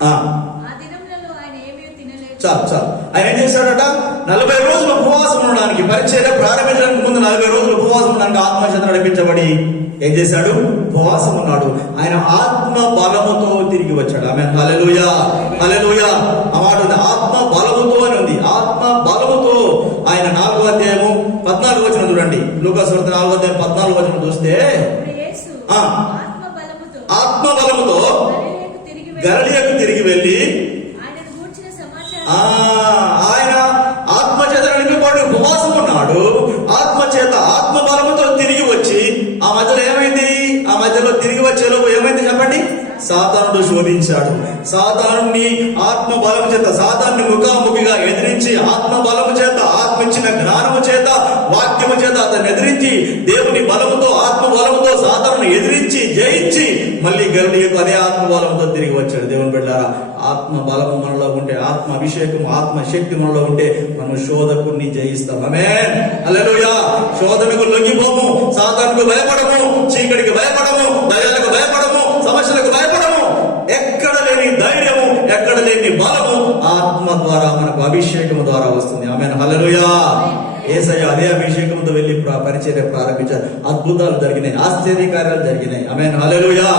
ఆ దినములలో ఆయన ఏమీ తినలేదు. చాలు. ఆయన ఏం చేశాడట? 40 రోజులు ఉపవాసం ఉండడానికి, పరిచర్య ప్రారంభించడానికి ముందు 40 రోజులు ఉపవాసం ఉండడానికి ఆత్మ చేత నడిపించబడి ఏం చేశాడు? ఉపవాసం ఉన్నాడు. ఆయన ఆత్మ బలముతో తిరిగి వచ్చాడు. ఆమేన్, హల్లెలూయా, హల్లెలూయా. ఆ మాట ఉంది, ఆత్మ బలముతో అని ఉంది. ఆత్మ బలముతో ఆయన 4వ అధ్యాయము 14వ వచనం చూడండి. లూకాసు వార్త 4వ అధ్యాయం 14వ వచనం చూస్తే ఆత్మ బలముతో గలిలయకు తిరిగి వెళ్ళి ఆయన ఆత్మ చేత నడిపింపబడి ఉపవాసం ఉన్నాడు. ఆత్మ చేత ఆత్మ బలముతో తిరిగి వచ్చి ఆ మధ్యలో ఏమైంది? ఆ మధ్యలో తిరిగి వచ్చేలోపు ఏమైంది చెప్పండి? సాతానుడు శోధించాడు. సాతానుని ఆత్మ బలము చేత, సాతాన్ని ముఖాముఖిగా ఎదిరించి ఆత్మ బలము చేత, ఆత్మ ఇచ్చిన జ్ఞానము చేత, వాక్యము చేత అతన్ని ఎదిరించి దేవుని బలముతో, ఆత్మ బలముతో సాతాను ఎదిరించి జయించి మళ్ళీ గలిలయకు అదే ఆత్మ బలముతో తిరిగి వచ్చాడు. దేవుని బిడ్డలారా, ఆత్మ బలము మనలో ఉంటే, ఆత్మ అభిషేకం, ఆత్మ శక్తి మనలో ఉంటే మనం శోధకుని జయిస్తాం. ఆమేన్, హల్లెలూయా. శోధనకు లొంగిపోము, సాతానుకు భయపడము, చీకటికి భయపడము, దయ్యాలకు భయపడము, సమస్యలకు భయపడము. ఎక్కడ లేని ధైర్యము, ఎక్కడ లేని బలము ఆత్మ ద్వారా మనకు అభిషేకము ద్వారా వస్తుంది. ఆమేన్, హల్లెలూయా. యేసయ్య అదే అభిషేకంతో వెళ్ళి పరిచర్య ప్రారంభించారు. అద్భుతాలు జరిగినాయి, ఆశ్చర్యకార్యాలు జరిగినాయి. ఆమేన్, హల్లెలూయా.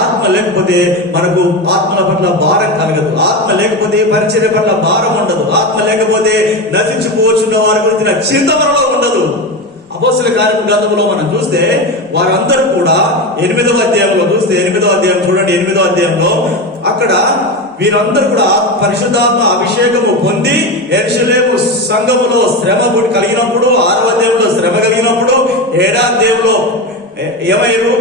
ఆత్మ లేకపోతే మనకు ఆత్మల పట్ల భారం కలగదు. ఆత్మ లేకపోతే పరిచర్య పట్ల భారం ఉండదు. ఆత్మ లేకపోతే నశించిపోవచ్చున్న వారి గురించిన చింత మనలో ఉండదు. అపోస్తలుల కార్యముల గ్రంథంలో మనం చూస్తే వారందరూ కూడా 8వ అధ్యాయంలో చూస్తే 8వ అధ్యాయం చూడండి. 8వ అధ్యాయంలో అక్కడ వీరందరూ కూడా పరిశుద్ధాత్మ అభిషేకము పొంది యెరూషలేము సంఘములో శ్రమ కలిగినప్పుడు, 6వ అధ్యాయంలో శ్రమ కలిగినప్పుడు, 7వ అధ్యాయంలో ఏమయ్యారు?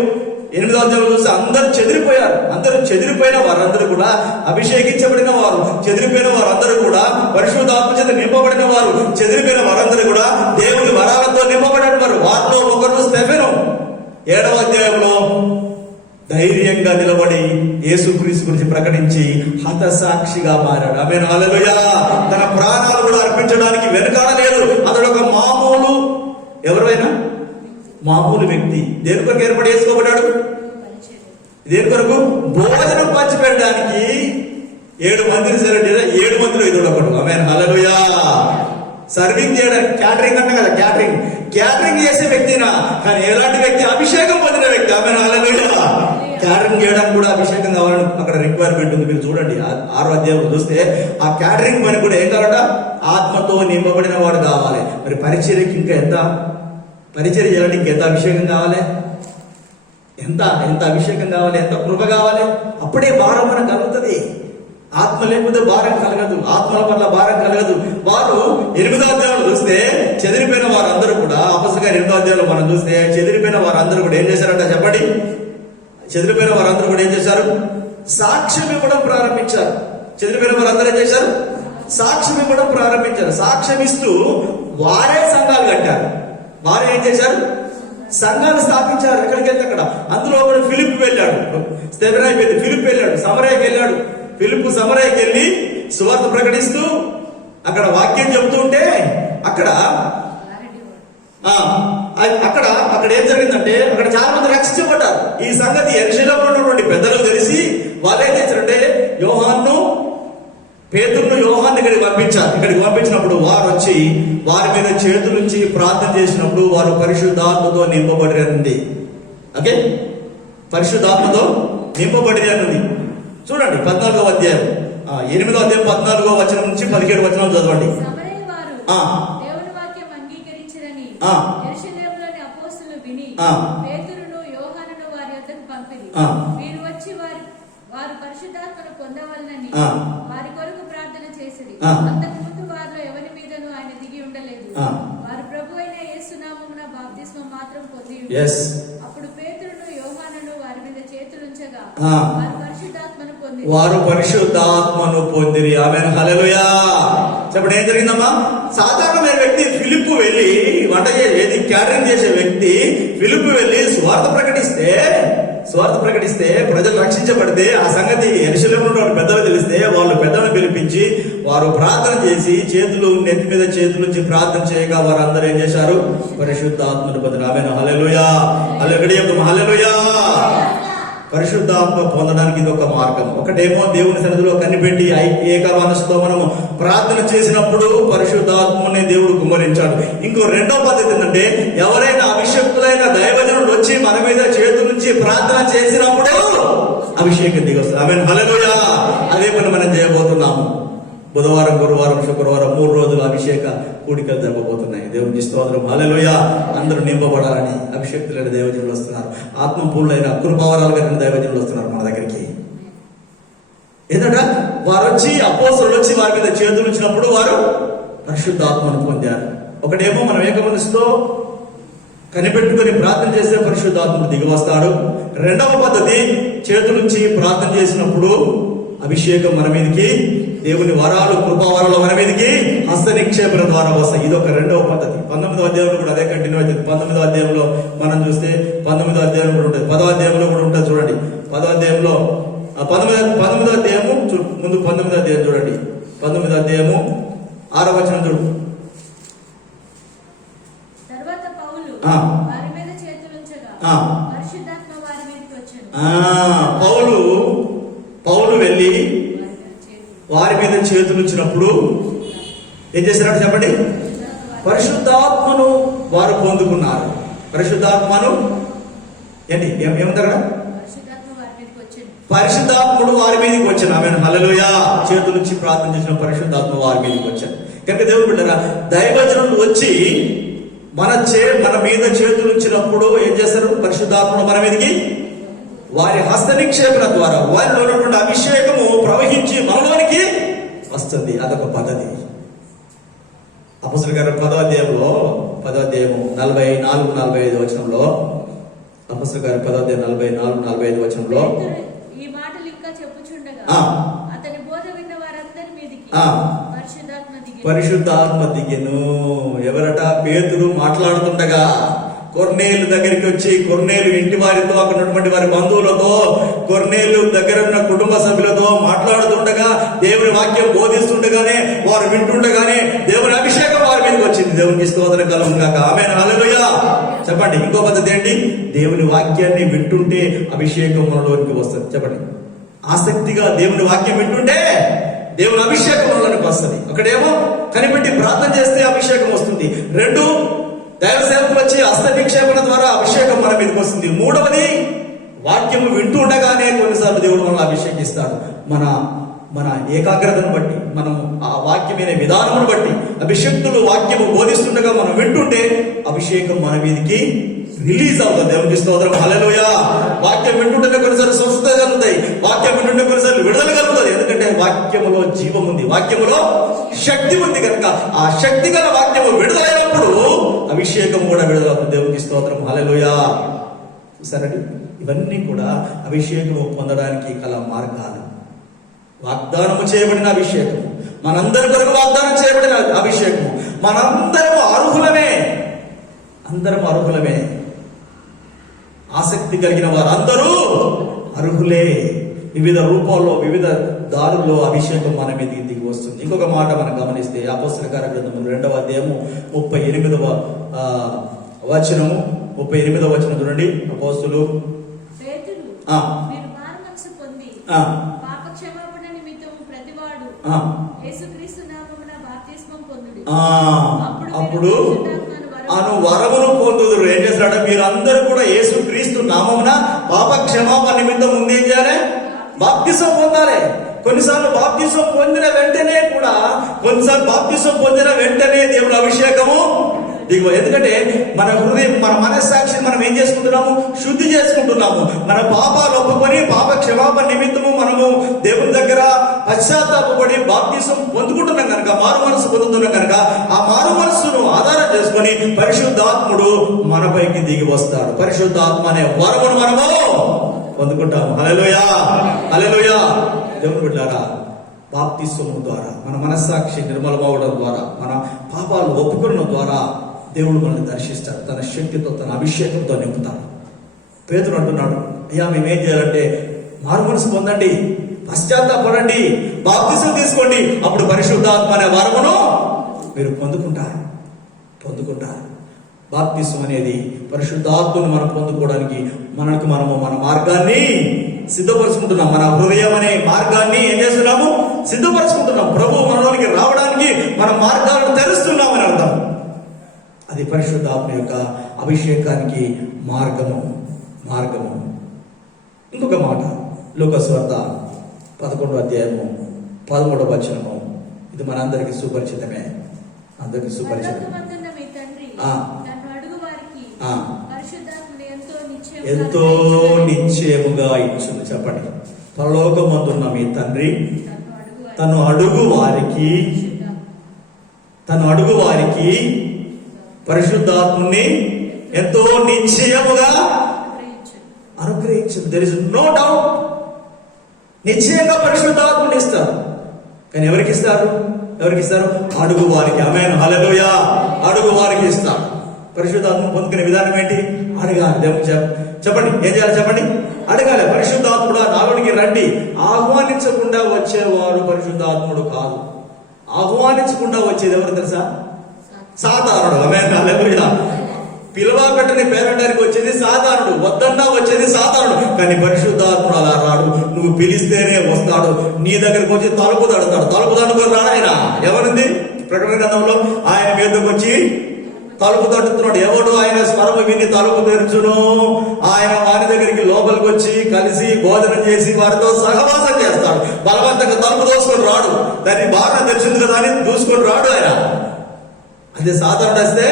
8వ అధ్యాయంలో చూస్తే అందరూ చెదిరిపోయారు. అందరూ చెదిరిపోయిన వారందరూ కూడా అభిషేకించబడిన వారు, చెదిరిపోయిన వారందరూ కూడా పరిశుద్ధాత్మ చేత నింపబడిన వారు, చెదిరిపోయిన వారందరూ కూడా దేవుని వరాలతో నింపబడిన వారు. వారిలో ఒకరు స్టెఫెను 7వ అధ్యాయంలో ధైర్యంగా నిలబడి యేసుక్రీస్తు గురించి ప్రకటించి హతసాక్షిగా మారాడు. ఆమేన్, హల్లెలూయా. తన ప్రాణాలు కూడా అర్పించడానికి వెనుకాడలేదు. అతడు ఒక ఎవరైనా మామూలు వ్యక్తి. దేని కొరకు ఏర్పాటు చేసుకోబడ్డాడు? దేని కొరకు? భోజనం పంచిపెట్టడానికి 7 మందిని సెలెక్ట్ చేయాలి. 7 మందిలో ఇతడు ఒకడు. ఆమేన్, హల్లెలూయా. సర్వింగ్ చేయడానికి క్యాటరింగ్ అంటే కదా, క్యాటరింగ్ చేసే వ్యక్తినా, కానీ ఎలాంటి వ్యక్తి? అభిషేకం పొందిన వ్యక్తి. ఆమేన్, హల్లెలూయా. క్యాటరింగ్ చేయడానికి కూడా అభిషేకం కావాలని అక్కడ రిక్వైర్మెంట్ ఉంది. మీరు చూడండి 6వ అధ్యాయంలో చూస్తే ఆ క్యాటరింగ్ పని కూడా ఏం కావాలట? ఆత్మతో నింపబడిన వాడు కావాలి. మరి పరిచర్యకి ఇంకా ఎంత పరిచర్య చేయాలంటే ఇంకెంత అభిషేకం కావాలి? ఎంత అభిషేకం కావాలి? ఎంత కృప కావాలి? అప్పుడే భారం మనకు కలుగుతుంది. ఆత్మ లేకపోతే భారం కలగదు. ఆత్మల పట్ల భారం కలగదు. వారు 8వ అధ్యాయంలో చూస్తే చెదిరిపోయిన వారందరూ కూడా, అపొస్తలుల కార్యం 8వ అధ్యాయంలో మనం చూస్తే చెదిరిపోయిన వారందరూ కూడా ఏం చేశారంట చెప్పండి? చెదిరిపోయిన వారందరూ కూడా ఏం చేశారు? సాక్ష్యం ఇవ్వడం ప్రారంభించారు. చెదిరిపోయిన వారందరూ ఏం చేశారు? సాక్ష్యం ఇవ్వడం ప్రారంభించారు. సాక్ష్యం ఇస్తూ వారే సంఘాలు కట్టారు. వారు ఏం చేశారు? సంఘాలు స్థాపించారు. ఎక్కడికి వెళ్తే అక్కడ. అందులో ఒకడు ఫిలిప్ వెళ్ళాడు. స్టెఫెను అయిపోయింది. ఫిలిప్ వెళ్ళాడు. సమరయకి వెళ్ళాడు. ఫిలిప్ సమరయకి వెళ్ళి సువార్త ప్రకటిస్తూ అక్కడ వాక్యం చెబుతూ ఉంటే అక్కడ ఏం జరిగిందంటే అక్కడ చాలా మంది రక్షించబడ్డారు. ఈ సంగతి యెరూషలేములో ఉన్నటువంటి పెద్దలకు తెలిసి వాళ్ళు ఏం చేశారంటే పేతురును యోహాన్ని ఇక్కడికి పంపించారు. ఇక్కడికి పంపించినప్పుడు వారు వచ్చి వారి మీద చేతులుంచి ప్రార్థన చేసినప్పుడు వారు పరిశుద్ధాత్మతో నింపబడినది. ఓకే, పరిశుద్ధాత్మతో నింపబడినది. చూడండి 14వ అధ్యాయం 8వ అధ్యాయం 14వ వచనం నుంచి 17 వచనాలు చదవండి. దేవుని వాక్యం అంగీకరించరని యెరూషలేములోని అపోస్తలులు విని పేతురును యోహానును వారి యొద్దకు పంపిరి. వీరు వచ్చి వారు పరిశుద్ధాత్మను పొందవలనని వారి కొరకు ప్రార్థన చేసిరి. అంతకు ముందు వారిలో ఎవరి మీదను ఆయన దిగి ఉండలేదు. వారు ప్రభు అయిన యేసు నామమున బాప్తిస్మం మాత్రం పొంది అప్పుడు పేతురును యోహానును వారి మీద చేతులుంచగా వారు పరిశుద్ధాత్మను పొందిరి. ఆమేన్, హల్లెలూయా. చెప్పండి ఏం జరిగిందమ్మా? సాధారణమైన వ్యక్తి ఫిలిప్పు వెళ్ళి వంట చేసి క్యాటరింగ్ చేసే వ్యక్తి ఫిలిప్పు వెళ్ళి స్వార్థ ప్రకటిస్తే ప్రజలు రక్షించబడితే ఆ సంగతి యెరూషలేములో పెద్దలు తెలిస్తే వాళ్ళు పెద్దలను పిలిపించి వారు ప్రార్థన చేసి నెత్తి మీద చేతులు నుంచి ప్రార్థన చేయగా వారందరూ ఏం చేశారు? పరిశుద్ధాత్మను పొందిన. ఆమేన్, హల్లెలూయా. హల్లెలూయా. పరిశుద్ధాత్మ పొందడానికి ఇది ఒక మార్గం. ఒకటేమో దేవుని సన్నిధిలో కనిపెట్టి ఏక మనసుతో మనము ప్రార్థన చేసినప్పుడు పరిశుద్ధాత్మని దేవుడు కుమ్మరించాడు. ఇంకో రెండో పద్ధతి ఏంటంటే ఎవరైనా అభిషక్తులైన దైవజనులు వచ్చి మన మీద చేతుల నుంచి ప్రార్థన చేసినప్పుడు అభిషేకం దిగి వస్తుంది. ఆమేన్, హల్లెలూయా. అదే పని మనం చేయబోతున్నాము. బుధవారం, గురువారం, శుక్రవారం 3 రోజులు అభిషేక కూడికలు జరగబోతున్నాయి. దేవునికి స్తోత్రం, హల్లెలూయా. అందరూ నింపబడాలని అభిషేక్తులైన దైవజనులు వస్తున్నారు. ఆత్మపూర్ణులైన కృపావరాలు కలిగిన దైవజనులు వస్తున్నారు మన దగ్గరికి. ఏంటంటే వారు వచ్చి అపోస్తలులు వచ్చి వారి మీద చేతులు ఉంచినప్పుడు వారు పరిశుద్ధాత్మను పొందారు. ఒకటేమో మనం ఏక మనసుతో కనిపెట్టుకుని ప్రార్థన చేస్తే పరిశుద్ధాత్మ దిగి వస్తాడు. రెండవ పద్ధతి చేతులుంచి ప్రార్థన చేసినప్పుడు అభిషేకం మన మీదకి, దేవుని వరాలు, కృపావరాలు మన మీదకి హస్త నిక్షేపణ ద్వారా వస్తాయి. ఇది ఒక రెండవ పద్ధతి. 19వ అధ్యాయంలో కూడా అదే కంటిన్యూ అవుతుంది. 19వ అధ్యాయంలో మనం చూస్తే 19వ అధ్యాయం కూడా ఉంటుంది. 10వ అధ్యాయంలో కూడా ఉంటుంది. చూడండి 10వ అధ్యాయంలో 19వ అధ్యాయము ముందు 19వ అధ్యాయం చూడండి. 19వ అధ్యాయము 6వ వచనం చూడు. తర్వాత పౌలు వారి మీద చేతులుంచగా పరిశుద్ధాత్మ వారి మీదకి వచ్చెను. పౌలు వెళ్ళి వారి మీద చేతులుంచినప్పుడు ఏం చేశారంటే చెప్పండి? పరిశుద్ధాత్మను వారు పొందుకున్నారు. పరిశుద్ధాత్మను ఏంటి ఏముంది అక్కడ? పరిశుద్ధాత్మ వారి మీదకి వచ్చెను. పరిశుద్ధాత్ముడు వారి మీదకి వచ్చాను. ఆమె హల్లెలూయా. చేతుల నుంచి ప్రార్థన చేసిన పరిశుద్ధాత్మ వారి మీదకి వచ్చాను. కనుక దేవుడు బిడ్డలారా, దైవజనులు వచ్చి మన మీద చేతులు ఉంచినప్పుడు ఏం చేస్తారు? పరిశుద్ధాత్మను మన మీదకి వారి హస్త నిక్షేపణ ద్వారా వారిలో ఉన్నటువంటి అభిషేకము ప్రవహించి మనలోనికి వస్తుంది. అదొక పద్ధతి. అపొస్తలుల కార్యాలు 10వ అధ్యాయంలో 44-45 వచనంలో, అపొస్తలుల కార్యాలు 10వ అధ్యాయం 44-45 వచనంలో పేతురు ఈ మాటలు ఇంకా చెప్పుచుండగా అతని బోధ విన్న వారందరి మీదకి పరిశుద్ధాత్మ దిగెను. ఎవరట? పేతురు మాట్లాడుతుండగా కొర్నేలు దగ్గరికి వచ్చి, కొర్నేలు ఇంటి వారితో, అక్కడ ఉన్నటువంటి వారి బంధువులతో, కొర్నేలు దగ్గర ఉన్న కుటుంబ సభ్యులతో మాట్లాడుతుండగా, దేవుని వాక్యం బోధిస్తుండగానే, వారు వింటుండగానే దేవుని అభిషేకం వారి మీదకి వచ్చింది. దేవునికి స్తోత్రం కలుగును గాక. ఆమేన్, హల్లెలూయా. చెప్పండి. ఇంకో పద్ధతి ఏంటి? దేవుని వాక్యాన్ని వింటుంటే అభిషేకం మనలోనికి వస్తుంది. చెప్పండి. ఆసక్తిగా దేవుని వాక్యం వింటుంటే దేవుని అభిషేకం మనలోనికి వస్తుంది. ఒకటేమో కనిపెట్టి ప్రార్థన చేస్తే అభిషేకం వస్తుంది. 2, దైవ సేవకులు వచ్చి హస్త నిక్షేపణ ద్వారా అభిషేకం మన మీదకి వస్తుంది. 3వది, వాక్యము వింటూ ఉండగానే కొన్నిసార్లు దేవుడు మనల్ని అభిషేకిస్తాడు. మన ఏకాగ్రతను బట్టి, మనం ఆ వాక్యమైన విధానమును బట్టి, అభిషక్తులు వాక్యము బోధిస్తుండగా మనం వింటుంటే అభిషేకం మన మీదకి రిలీజ్ అవుతుంది. దేవునికి స్తోత్రం, హల్లెలూయా. వాక్యం వింటుంటే కొన్నిసార్లు స్వస్థత కలుగుతాయి. వాక్యం వింటుంటే కొన్నిసార్లు విడుదల కలుగుతుంది. ఎందుకంటే వాక్యములో జీవం ఉంది, వాక్యములో శక్తి ఉంది. కనుక ఆ శక్తి గల వాక్యము విడుదలైనప్పుడు అభిషేకం కూడా విడుదలవుతుంది. దేవునికి స్తోత్రం, హల్లెలూయా. చూసారండి, ఇవన్నీ కూడా అభిషేకము పొందడానికి గల మార్గాలు. వాగ్దానము చేయబడిన అభిషేకము, మనందరి కొరకు వాగ్దానం చేయబడిన అభిషేకము. మనందరము అర్హులమే, అందరం అర్హులమే. ఆసక్తి కలిగిన వారు అందరూ అర్హులే. వివిధ రూపాల్లో, వివిధ దారుల్లో అభిషేకం మన మీదకి దిగి వస్తుంది. ఇంకొక మాట మనం గమనిస్తే, అపొస్తలుల కార్యాల గ్రంథము 2వ అధ్యాయము 38వ వచనము, 38వ వచనం చూడండి. అపొస్తలులు పేతురు, మీరు మారుమనసు పొంది పాప క్షమాపణ నిమిత్తము ప్రతివాడు యేసుక్రీస్తు నామమున బాప్తిస్మం పొందుడి. అప్పుడు అను వరమును పొందుదురు. ఏం చేస్తాడ? మీరందరూ కూడా యేసుక్రీస్తు నామమున పాప క్షమాపణ నిమిత్తం ముందు ఏం చేయాలి? బాప్తిసం పొందాలి. కొన్నిసార్లు బాప్తిసం పొందిన వెంటనే దేవుని అభిషేకము దిగువ. ఎందుకంటే మన హృదయం, మన మనస్సాక్షిని మనం ఏం చేసుకుంటున్నాము? శుద్ధి చేసుకుంటున్నాము. మన పాపాలు ఒప్పుకొని పాప క్షమాపణ నిమిత్తము మనము దేవుని దగ్గర పశ్చాత్తాపడి బాప్తిసం పొందుకుంటున్నాం కనుక, మారు మనసు పొందుతున్నాం కనుక, ఆ మారు మనస్సును ఆధారం చేసుకొని పరిశుద్ధాత్ముడు మనపైకి దిగి వస్తాడు. పరిశుద్ధాత్మ అనే వరమును మనము పొందుకుంటాము. హల్లెలూయా, హల్లెలూయా. దేవుని బిడ్డలారా, బాప్తిస్మము ద్వారా మన మనస్సాక్షి నిర్మలమవడం ద్వారా, మన పాపాలు ఒప్పుకోవడం ద్వారా దేవుడు మనల్ని దర్శిస్తాడు. తన శక్తితో, తన అభిషేకంతో నింపుతాడు. పేతురు అంటున్నాడు, అయ్యా మేమేం చేయాలంటే మారు మనసు పొందండి, పశ్చాత్తాపడండి, బాప్తిసం తీసుకోండి, అప్పుడు పరిశుద్ధాత్మ అనే వరమును మీరు పొందుకుంటారు. బాప్తిసం అనేది పరిశుద్ధాత్మను మనం పొందుకోవడానికి మనము మన మార్గాన్ని సిద్ధపరుచుకుంటున్నాం. మన హృదయం అనే మార్గాన్ని ఏం చేస్తున్నాము? సిద్ధపరచుకుంటున్నాం. ప్రభు మనలోనికి రావడానికి మన మార్గాలను తెరుస్తున్నామని అర్థం. అది పరిశుద్ధాత్మ యొక్క అభిషేకానికి మార్గము. ఇంకొక మాట, లూకా సువార్త 11వ అధ్యాయము 13వ వచనము. ఇది మనందరికీ సుపరిచితమే, అందరికీ సుపరిచితం. ఎంతో నిశ్చయముగా ఇచ్చును. చెప్పండి. పరలోకమందున్న మీ తండ్రి తను అడుగు వారికి పరిశుద్ధాత్ముని ఎంతో నిశ్చయముగా అనుగ్రహించింది. There is no doubt. నిశ్చయంగా పరిశుద్ధాత్ముని ఇస్తారు. కానీ ఎవరికి ఇస్తారు? అడుగు వారికి. ఆమేన్, హల్లెలూయా. అడుగు వారికి ఇస్తారు. పరిశుద్ధాత్మ పొందుకునే విధానం ఏంటి? అడగాలి. దేవుడు చెప్పండి, ఏం చేయాలి? చెప్పండి, అడగాలి. పరిశుద్ధాత్ముడా నాలోనికి రండి. ఆహ్వానించకుండా వచ్చేవాడు పరిశుద్ధాత్ముడు కాదు. ఆహ్వానించకుండా వచ్చేది ఎవరు తెలుసా? సాధారణుడు. ఆమేన్, హల్లెలూయా. పిలవబెట్టని పేరంటానికి వచ్చేది సాధారణుడు, వద్దన్నా వచ్చేది సాధారణుడు. కానీ పరిశుద్ధాత్ముడు అలా రాడు. నువ్వు పిలిస్తేనే వస్తాడు. నీ దగ్గరకు వచ్చి తలుపు తడతాడు. తలుపు తడుకొని రాడు ఆయన. ఎవరింది? ప్రకటన గ్రంథంలో ఆయన మీద యుద్ధకు వచ్చి తలుపు తట్టుతున్నాడు. ఎవడు ఆయన స్వరము విని తలుపు తెరుచును, ఆయన వారి దగ్గరికి లోపలికి వచ్చి కలిసి భోజనం చేసి వారితో సహవాసం చేస్తాడు. బలవంతంగా తలుపు దోసుకొని రాడు, దాన్ని బాగా తెలిసింది కదా అని దూసుకొని రాడు ఆయన. అదే సాధారణైతే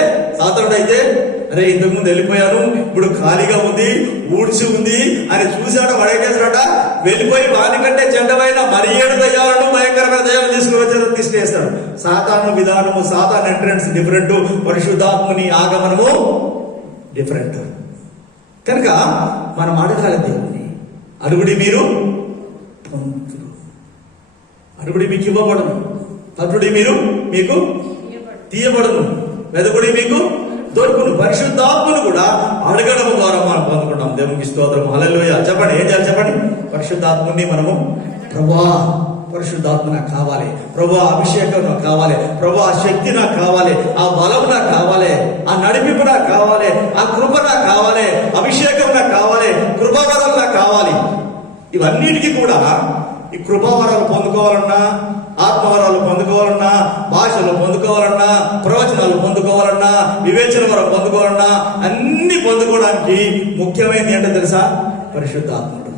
అరే ఇంతకు ముందు వెళ్ళిపోయాను, ఇప్పుడు ఖాళీగా ఉంది, ఊడ్చి ఉంది అని చూశాడు. వాడు ఏం చేస్తాడట, వెళ్ళిపోయి వానికంటే చెడ్డమైన మరి 7 దయ్యాలను భయంకరమైన దయ్యాలను తీసుకుని వచ్చారు, తీసుకునేస్తాడు. సాతాను విధానము, సాతాను ఎంట్రన్స్ డిఫరెంట్, పరిశుద్ధాత్మని ఆగమనము డిఫరెంట్. కనుక మనం అడగాలి దేవుని, అడుగుడి మీరు పొందుదురు, అడుగుడి మీకు ఇవ్వబడను, తట్టుడి మీరు మీకు తీయబడను, వెదకుడి మీకు దొరుకును. పరిశుద్ధాత్మను కూడా అడగడం ద్వారా మనం పొందుకుంటాం. దేవునికి స్తోత్రం, హల్లెలూయా. చెప్పండి, ఏం చేయాలి చెప్పండి? పరిశుద్ధాత్మని మనము, ప్రభువా పరిశుద్ధాత్మ నాకు కావాలి, ప్రభువా అభిషేకం నాకు కావాలి, ప్రభువా శక్తి నాకు కావాలి, ఆ బలం నాకు కావాలి, ఆ నడిపింపు నాకు కావాలి, ఆ కృప నాకు కావాలి, అభిషేకం నాకు కావాలి, కృపావరం నాకు కావాలి. ఇవన్నిటికీ కూడా ఈ కృపావరాలు పొందుకోవాలన్నా, ఆత్మవరాలు పొందుకోవాలన్నా, భాషలు పొందుకోవాలన్నా, ప్రవచనాలు పొందుకోవాలన్నా, వివేచన వరం పొందుకోవాలన్నా, అన్ని పొందుకోవడానికి ముఖ్యమైనది ఏంటో తెలుసా? పరిశుద్ధాత్ముడు.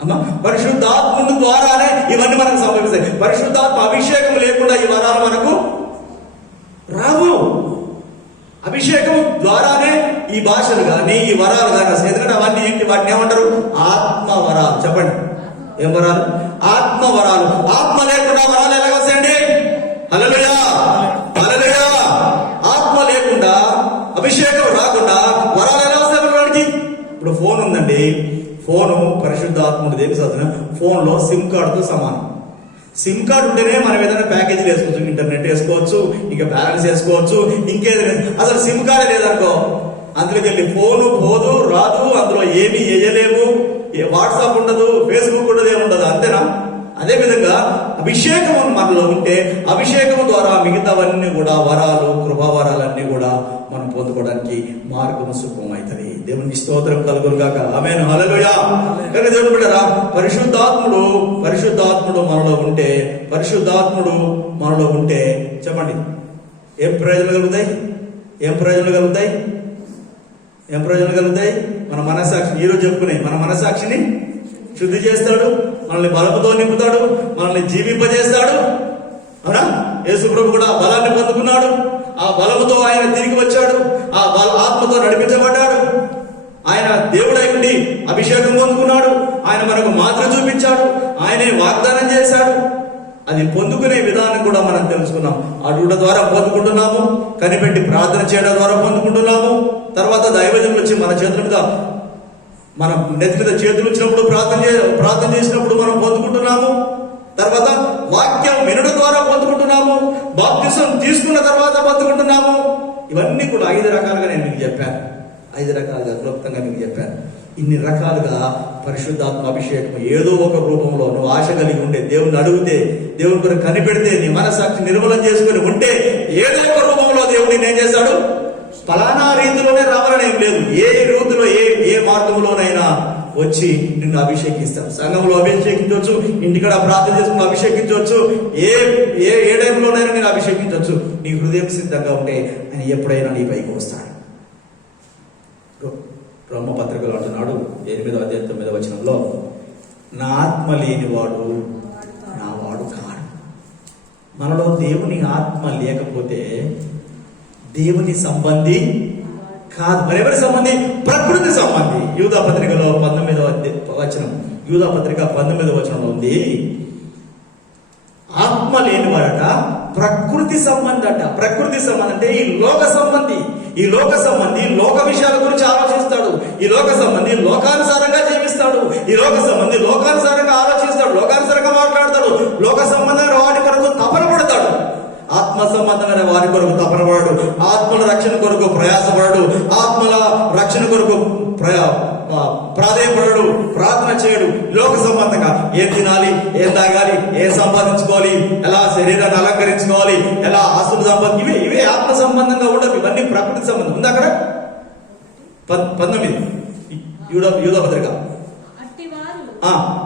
అమ్మా, పరిశుద్ధాత్ముడు ద్వారానే ఇవన్నీ మనకు సంభవిస్తాయి. పరిశుద్ధాత్మ అభిషేకం లేకుండా ఈ వరాలు మనకు రావు. అభిషేకం ద్వారానే ఈ భాషలు కానీ ఈ వరాలు కానీ వస్తాయి. ఎందుకంటే అవన్నీ ఏంటి? వాటిని ఏమంటారు? ఆత్మవరాలు. చెప్పండి, ఏం వరాలు? ఆత్మవరాలు. ఆత్మ లేకుండా వరాలు ఎలాగ వస్తాయండి? హల్లెలూయా, హల్లెలూయా. ఆత్మ లేకుండా, అభిషేకం రాకుండా వరాలు ఎలా వస్తాయి మనకి? ఇప్పుడు ఫోన్ ఉందండి, ఫోను పరిశుద్ధాత్ముడు దేవి సాధన. ఫోన్ లో సిమ్ కార్డుతో సమానం. సిమ్ కార్డు ఉంటేనే మనం ఏదైనా ప్యాకేజీలు వేసుకోవచ్చు, ఇంటర్నెట్ వేసుకోవచ్చు, ఇంకా బ్యాలెన్స్ వేసుకోవచ్చు, ఇంకేదైనా. అసలు సిమ్ కార్డే లేదనుకో, అందులోకి వెళ్ళి ఫోను పోదు, రాదు, అందులో ఏమీ వేయలేము, వాట్సాప్ ఉండదు, ఫేస్బుక్ ఉండదు, ఏముండదు. అంతేనా? అదే విధంగా అభిషేకం మనలో ఉంటే అభిషేకం ద్వారా మిగతావన్నీ కూడా వరాలు, కృపావరాలన్నీ కూడా మనం పొందుకోవడానికి మార్గం సుఖం అవుతుంది. దేవునికి స్తోత్రం కలుగును గాక. ఆమేన్, హల్లెలూయా. కనుక దేవుడు బిడ్డలారా, పరిశుద్ధాత్ముడు మనలో ఉంటే, పరిశుద్ధాత్ముడు మనలో ఉంటే చెప్పండి ఏం ప్రయోజనాలు కలుగుతాయి? ఏం ప్రయోజనాలు కలుగుతాయి? ఏం ప్రయోజనాలు కలుగుతాయి? మన మనస్సాక్షి, ఈరోజు చెప్పుకునే మన మనస్సాక్షిని శుద్ధి చేస్తాడు, మనల్ని బలముతో నింపుతాడు, మనల్ని జీవింపజేస్తాడు. అవునా? యేసు ప్రభు కూడా బలాన్ని పొందుకున్నాడు, ఆ బలముతో ఆయన తిరిగి వచ్చాడు, ఆ ఆత్మతో నడిపించబడ్డాడు. ఆయన దేవుడై ఉండి అభిషేకం పొందుకున్నాడు, ఆయన మనకు మాత్రం చూపించాడు, ఆయనే వాగ్దానం చేశాడు. అది పొందుకునే విధానం కూడా మనం తెలుసుకున్నాం. అడుగుల ద్వారా పొందుకుంటున్నాము, కనిపెట్టి ప్రార్థన చేయడం ద్వారా పొందుకుంటున్నాము. తర్వాత దైవజనులు వచ్చి మన చేతుల మీద, మన నెత్తి మీద చేతులు వచ్చినప్పుడు ప్రార్థన చేసినప్పుడు మనం పొందుకుంటున్నాము. తర్వాత వాక్యం వినడం ద్వారా పొందుకుంటున్నాము, బాప్తిసం తీసుకున్న తర్వాత పొందుకుంటున్నాము. ఇవన్నీ కూడా 5 రకాలుగా నేను మీకు చెప్పాను, 5 రకాలుగా క్లుప్తంగా మీకు చెప్పాను. ఇన్ని రకాలుగా పరిశుద్ధాత్మ అభిషేకం ఏదో ఒక రూపంలో నువ్వు ఆశ కలిగి ఉంటే, దేవుని అడిగితే, దేవుని కొరకు కనిపెడితే, నీ మనసాక్షి నిర్మలం చేసుకుని ఉంటే, ఏదో ఒక రూపంలో దేవుడిని ఏం చేశాడు? ఫలానా రీతిలోనే రావాలని ఏం లేదు. ఏ రీతిలో ఏ మార్గంలోనైనా వచ్చి నిన్ను అభిషేకిస్తాడు. సంఘంలో అభిషేకించవచ్చు, ఇంటికాడ ప్రార్థన చేసుకుని అభిషేకించవచ్చు, ఏ టైంలోనైనా నేను అభిషేకించవచ్చు. నీ హృదయం సిద్ధంగా ఉంటే ఆయన ఎప్పుడైనా నీ పైకి వస్తాడు. రోమపత్రికలో అంటున్నాడు 8వ అధ్యాయం 9వ వచనంలో, నా ఆత్మ లేనివాడు నా వాడు కాడు. మనలో దేవుని ఆత్మ లేకపోతే దేవుని సంబంధి కాదు. మరెవరి సంబంధి? ప్రకృతి సంబంధి. యూదా పత్రికలో 19వ వచనం, యూదా పత్రిక 19వ వచనంలో ఉంది, ఆత్మ లేనివాడట ప్రకృతి సంబంధి అట. ప్రకృతి సంబంధి అంటే ఈ లోక సంబంధి. ఈ లోక సంబంధి లోక విషయాల గురించి ఆలోచిస్తాడు. ఈ లోక సంబంధి లోకానుసారంగా జీవిస్తాడు. ఈ లోక సంబంధి లోకానుసారంగా ఆలోచిస్తాడు, లోకానుసారంగా మాట్లాడతాడు, లోక సంబంధమైన వాటి కొరకు తపన పడతాడు. ఆత్మ సంబంధమైన వారి కొరకు తపన పడడు, ఆత్మల రక్షణ కొరకు ప్రయాసపడడు, ఆత్మల రక్షణ కొరకు ప్రాధేయపడడు, ప్రార్థన చేయడు. లోక సంబంధంగా ఏం తినాలి, ఏం తాగాలి, ఏం సంపాదించుకోవాలి, ఎలా శరీరాన్ని అలంకరించుకోవాలి, ఎలా ఆస్తులు సంపాదించి, ఇవే ఆత్మ సంబంధంగా ఉండవు. ఇవన్నీ ప్రకృతి సంబంధం. ఉంది అక్కడ 19 యూదా పత్రిక.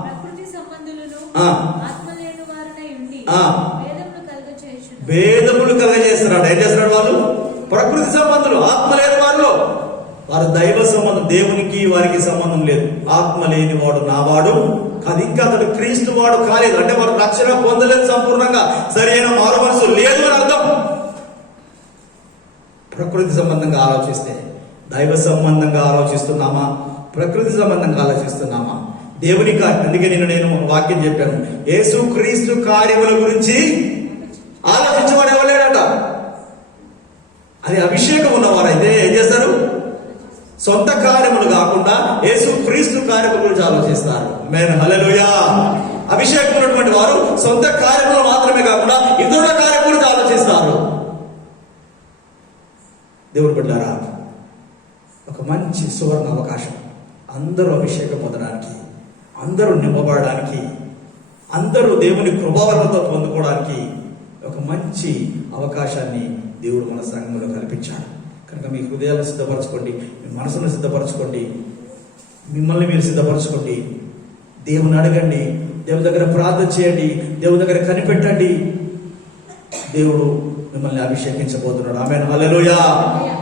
ప్రకృతి సంబంధులను ఆత్మ లేని వారనై ఉండి వేదమును కలుగచేయుచున్నారు. భేదములు కలగజేస్తున్నాడు. ఏం చేస్తున్నాడు? వాళ్ళు ప్రకృతి సంబంధులు, ఆత్మ లేని వారిలో. వారు దైవ సంబంధం, దేవునికి వారికి సంబంధం లేదు. ఆత్మ లేని వాడు నావాడు కాదు, ఇంకా అతడు క్రీస్తు వాడు కాలేదు. అంటే వారు రక్షణ పొందలేదు, సంపూర్ణంగా సరైన మారు మనసు లేదు అని అర్థం. ప్రకృతి సంబంధంగా ఆలోచిస్తే దైవ సంబంధంగా ఆలోచిస్తున్నామా, ప్రకృతి సంబంధంగా ఆలోచిస్తున్నామా? దేవుని అందుకే నేను వాక్యం చెప్పాను, యేసు క్రీస్తు కార్యముల గురించి ఆలోచించేవాడు ఎవలేడట. అది అభిషేకం ఉన్నవారైతే ఏం చేస్తారు? సొంత కార్యములు కాకుండా యేసు క్రీస్తు కార్యముల గురించి ఆలోచిస్తారు. మేన్ హల్లెలూయా. అభిషేకం ఉన్నటువంటి వారు సొంత కార్యములు మాత్రమే కాకుండా ఇతరుల కార్యం గురించి ఆలోచిస్తారు. దేవుడు బిడ్డలారా, ఒక మంచి సువర్ణ అవకాశం, అందరూ అభిషేకం పొందడానికి, అందరూ నింపబడడానికి, అందరూ దేవుని కృపావరణతో పొందుకోవడానికి ఒక మంచి అవకాశాన్ని దేవుడు మన సంఘంలో కల్పించాడు. కనుక మీ హృదయాలను సిద్ధపరచుకోండి, మీ మనసును సిద్ధపరచుకోండి, మిమ్మల్ని మీరు సిద్ధపరచుకోండి. దేవుని అడగండి, దేవుని దగ్గర ప్రార్థన చేయండి, దేవుని దగ్గర కనిపెట్టండి. దేవుడు మిమ్మల్ని అభిషేకించబోతున్నాడు. ఆమేన్ హల్లెలూయా.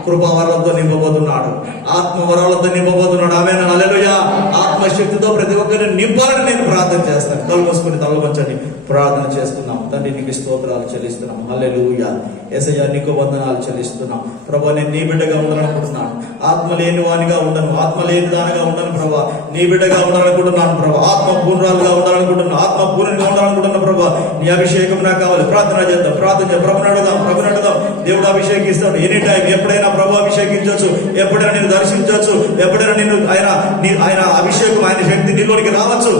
కృపావరాలతో నింపబోతున్నాడు, ఆత్మవరాలతో నింపబోతున్నాడు. ఆమేన్ హల్లెలూయా. ఆత్మశక్తితో ప్రతి ఒక్కరిని నింపాలని నేను ప్రార్థన చేస్తాను. కళ్ళు మూసుకొని తల వంచండి, ప్రార్థన చేస్తున్నాం. తండ్రి నీకు స్తోత్రాలు చెల్లిస్తున్నాం. హల్లెలూయా. యేసయ్యా నీకు వందనాలు చెల్లిస్తున్నాం. ప్రభా, నేను నీ బిడ్డగా ఉండాలనుకుంటున్నాను. ఆత్మ లేని వానిగా ఉండను, ఆత్మ లేని దానిగా ఉండను ప్రభా. నీ బిడ్డగా ఉండాలనుకుంటున్నాను ప్రభా. ఆత్మ పూర్ణాలుగా ఉండాలనుకుంటున్నాను, ఆత్మ పూర్ణంగా ఉండాలనుకుంటున్నాను ప్రభా. నీ అభిషేకం నాకు కావాలి. ప్రార్థన చేద్దాం, ప్రార్థన చేద్దాం. ప్రభుని అడుగుదాం, ప్రభుని అడుగుదాం. దేవుడు అభిషేకిస్తాడు. ఎనీ టైం, ఎప్పుడైనా ప్రభు అభిషేకించవచ్చు, ఎప్పుడైనా నేను దర్శించవచ్చు, ఎప్పుడైనా నేను ఆయన అభిషేకం, ఆయన శక్తి నీలోనికి రావచ్చు.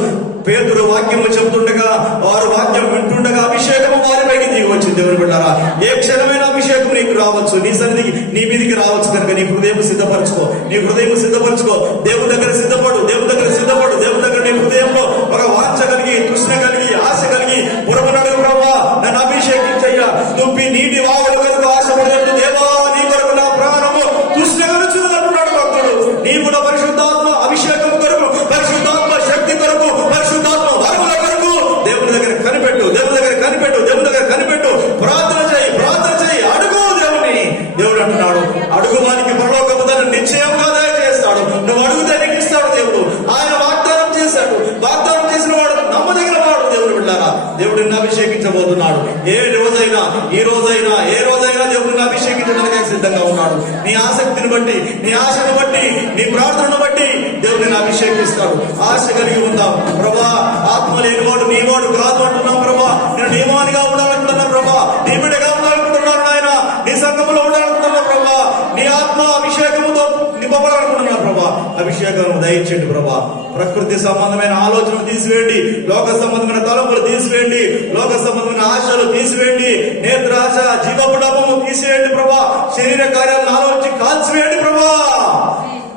పేతురు వాక్యము చెబుతుండగా, వారు వాక్యం వింటుండగా అభిషేకము వారిపైకి దిగి వచ్చింది. దేవుని బిడ్డారా, ఏ క్షణమైన అభిషేకం నీకు రావచ్చు, నీ సన్నిధికి, నీ మీదికి రావచ్చు. కనుక నీ హృదయం సిద్ధపరచుకో, నీ హృదయం సిద్ధపరచుకో. దేవుని దగ్గర సిద్ధపడు, దేవుని దగ్గర సిద్ధపడు. దేవుని దగ్గర నీ హృదయంలో ఒక వాంఛ కలిగి, తృష్ణ కలిగి, ఆశ కలిగి పురమనడు ప్రభువా, నన్ను అభిషేకించయ్యా. దుప్పి నీటి వాగుల కొరకు ఆశపడేట్టు దేవా, నీ కొరకు నా ప్రాణము తృష్ణగలుచున్నట్టున్నాడు భక్తుడు. నీ కూడా పరిశుద్ధాత్మ అభిషేకం కొరకు, పరిశుద్ధాత్మ శక్తి కొరకు, పరిశుద్ధాత్మ వరముల కొరకు దేవుని దగ్గర కనిపెట్టు, దేవుని దగ్గర కనిపెట్టు, దేవుని దగ్గర కనిపెట్టు. ప్రార్థన చేయి, ప్రార్థన చేయి, అడుగు దేవుని. దేవుడు అంటున్నాడు, అడుగు వానికి పరలోకపు ధనం నిశ్చయంగా దయచేస్తాడు. నువ్వు అడుగుతే నీకు ఇస్తాడు దేవుడు. ఆయన వాగ్దానం చేశాడు, వాగ్దానం చేసిన వాడు నమ్మదగిన వాడు. దేవుడు బిడ్డారా, దేవుడు నిన్ను అభిషేకించబోతున్నాడు. ఏ రోజైనా, ఈ రోజైనా, ఏ రోజైనా దేవుడిని అభిషేకించడానికి సిద్ధంగా ఉన్నాడు. నీ ఆసక్తిని బట్టి, నీ ఆశను బట్టి, నీ ప్రార్థనను బట్టి దేవుడిని అభిషేకిస్తాడు. ఆశ కలిగి ఉందాం. ప్రభా, ఆత్మ లేని వాడు నీ వాడు కాదు అంటున్నాం ప్రభా. నేను నియమానిగా ఉండాలనుకుంటున్నా ప్రభా, నీ బిడ్డగా ఉండాలనుకుంటున్నాను ఆయన, నీ సంఘంలో ఉండాలనుకుంటున్నా ప్రభా, నీ ఆత్మ అభిషేకముతో నింపబడాలనుకుంటున్నా ప్రభా. అభిషేకం దయచేయండి ప్రభా. ప్రకృతి సంబంధమైన ఆలోచనలు తీసివేయండి, లోక సంబంధమైన తలంపులు తీసివేయండి, లోక సంబంధమైన ఆశలు తీసివేయండి, నేత్రాశ, జీవపు డబ్బము తీసివేయండి ప్రభా. శరీర కార్యాలను ఆలోచించి కాల్చివేయండి ప్రభా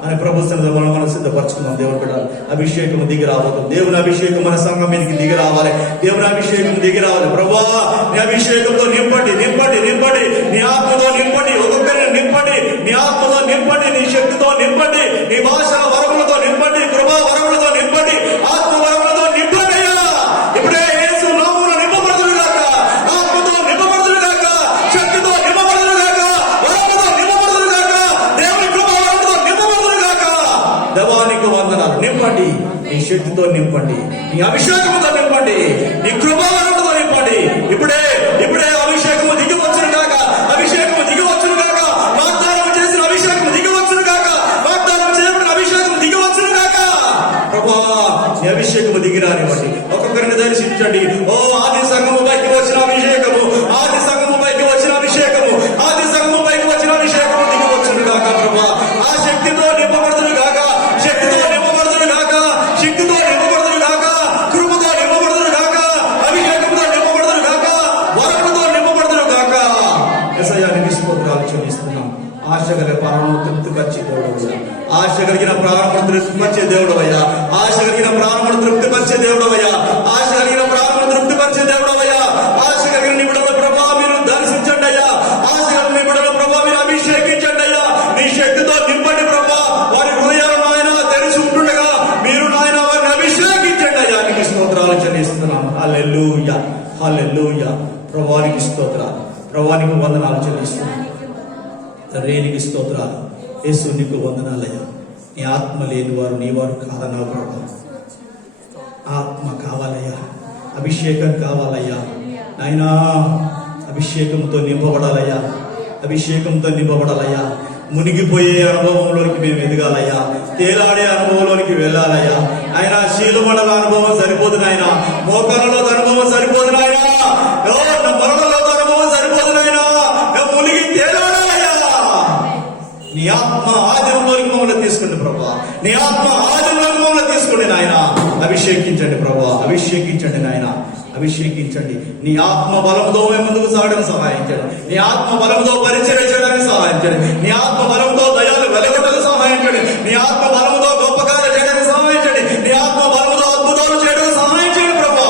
అని ప్రభు సన్నిధిలో మనం సిద్ధపరచుకుందాం. దేవుని బిడ్డ అభిషేకం దిగి రాబోతుంది. దేవుని అభిషేకం మన సంఘం మీదకి దిగి రావాలి. దేవుని అభిషేకం దిగి రావాలి. ప్రభా, నీ అభిషేకంతో నింపండి, నింపండి, నింపండి. నీ ఆత్మతో నింపండి, ఒక్కొక్కరిని నింపండి. నీ ఆత్మతో నింపండి, నీ శక్తితో నింపండి, నీ భాషల వరములతో నింపండి, కృపా వరములతో నింపండి, ఆత్మ వరములతో నింపండి. ఇప్పుడే యేసు నామమున నింపబడుదురు గాక, ఆత్మతో నింపబడుదురు గాక, శక్తితో నింపబడుదురు గాక, వరములతో నింపబడుదురు గాక, దేవుని కృపా వరములతో నింపబడుదురు గాక. దేవానికి వందనాలు. నింపండి, నీ శక్తితో నింపండి, నీ అభిషేకంతో నింపండి, నీ కృపా వరములతో నింపండి. ఇప్పుడే, ఇప్పుడే అభిషేకము దిగి వచ్చును గాక, అభిషేకము దిగి వచ్చును గాక, వాగ్దానం చేసిన అభిషేకం దిగి వచ్చును గాక, వాగ్దానం చేయబడిన అభిషేకం దిగి వచ్చును గాక. ప్రభువా, నీ అభిషేకము దిగి రానివ్వండి. ఒక్కొక్కరిని దర్శించండి. ఓ ఆది సంఘము పైకి వచ్చిన అభిషేకము, ఆది సంఘము పైకి వచ్చిన అభిషేకము, ఆది సంఘము పైకి వచ్చిన అభిషేకము దిగి వచ్చును గాక. ప్రభువా, ఆ శక్తితో నింపబడుదును గాక, శక్తితో నింపబడుదును గాక, శక్తితో నింపబడుదును గాక, కృపతో నింపబడుదును గాక, అభిషేకంతో నింపబడుదును గాక, వరములతో నింపబడుదును గాక. యేసయ్యా నీకు స్తోత్రాలు చెల్లిస్తున్నాం. ఆశ కలిగిన ప్రాణమును తృప్తిపరిచే దేవుడవయ్యా, ఆశ కలిగిన ప్రాణమును తృప్తిపరిచే దేవుడవయ్యా, ఆశ కలిగిన ప్రాణమును తృప్తిపరిచే దేవుడవయ్యా, ఆశ కలిగిన ప్రాణమును తృప్తిపరిచే దేవుడవయ్యా. ఆశ కలిగిన నిబిడల ప్రభా మీరు దర్శించండి అయ్యా, ఆశ కలిగిన నిబిడల ప్రభా మీరు అభిషేకించండి అయ్యా. నీ శక్తితో నింపండి ప్రభా. వారి హృదయాలు నాయన తెరిచి ఉంటుండగా మీరు నాయన వారిని అభిషేకించండి అయ్యా. నీకు స్తోత్రాలు చెల్లిస్తున్నాం. హల్లెలూయా, హల్లెలూయా. ప్రభువానికి స్తోత్రాలు. ప్రభానికి వందనాలు చెల్లిస్తున్నాను. రేనికి స్తోత్రాలు. యేసు నీకు వందనాలయ్యా. నీ ఆత్మ లేని వారు నీ వారు కాదన్నావు ప్రభా. ఆత్మ కావాలయ్యా, అభిషేకం కావాలయ్యా నాయనా. అభిషేకంతో నింపబడాలయ్యా, అభిషేకంతో నింపబడాలయ్యా. మునిగిపోయే అనుభవంలోనికి మేము ఎదగాలయ్యా, తేలాడే అనుభవంలోనికి వెళ్ళాలయ్యా. ఆయన శీలమండల అనుభవం సరిపోదు నాయన, మోకాలలో అనుభవం సరిపోదు నాయన, మరణంలో అనుభవం సరిపోదు నాయన. మునిగి తేలాడాలయ్యా. నీ ఆత్మ ఆధీనంలోకి మమ్మల్ని తీసుకోండి ప్రభా, నీ ఆత్మ ఆధీనంలోకి మమ్మల్ని తీసుకోండి నాయన. అభిషేకించండి ప్రభా, అభిషేకించండి నాయన, అభిషేకించండి. నీ ఆత్మ బలంతో మేము ముందుకు సాగడానికి సహాయం చేయండి. నీ ఆత్మ బలంతో పరిచయం చేయడానికి సహాయం చేయండి. నీ ఆత్మ బలంతో దయాలు వెలగొట్టడానికి సహాయం చేయండి. నీ ఆత్మ బలంతో గొప్ప కార్యాలు చేయడానికి సహాయం చేయండి. నీ ఆత్మ బలంతో అద్భుతాలు చేయడానికి సహాయం చేయండి ప్రభా.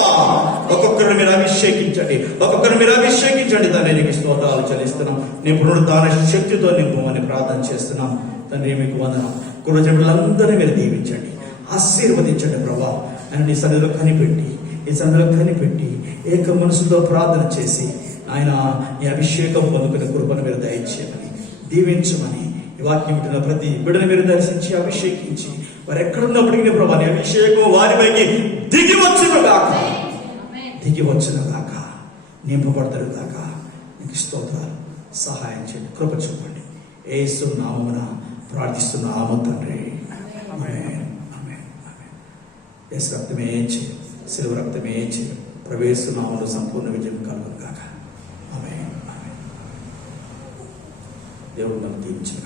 ఒక్కొక్కరిని మీరు అభిషేకించండి, ఒక్కొక్కరిని మీరు అభిషేకించండి. తండ్రి నీకు స్తోత్రాలు చెల్లిస్తున్నాం. నీ పునరుద్ధాన శక్తితో నింపమని ప్రార్థన చేస్తున్నాం. తండ్రి మీకు వందనం. కుటుంబీకులందరినీ మీరు దీవించండి, ఆశీర్వదించండి ప్రభా. ఆయన నీ సన్నిధిలో కనిపెట్టి, ఈ సన్నిధిలో కనిపెట్టి ఏక మనసుతో ప్రార్థన చేసి ఆయన నీ అభిషేకం పొందుకునే కృపను మీరు దయచేయమని, దీవించమని, ఈ వాక్యం వింటున్న ప్రతి బిడ్డను మీరు దర్శించి అభిషేకించి వారు ఎక్కడున్నప్పటికీ ప్రభా నీ అభిషేకం వారిపైకి దిగి వచ్చును గాక, దిగి వచ్చును గాక, నింపబడతారు గాక. నీకు స్తోత్రాలు. సహాయం చేయండి, కృప చూపండి. యేసు నామమున ప్రార్థిస్తున్నాము తండ్రి. ఆమేన్, ఆమేన్, ఆమేన్. యేసు రక్తమే చేయి, శిలువ రక్తమే చేయి. ప్రవేశనామములో సంపూర్ణ విజయం కలుగును గాక. ఆమేన్, ఆమేన్. దేవుడు నన్ను దీవించును.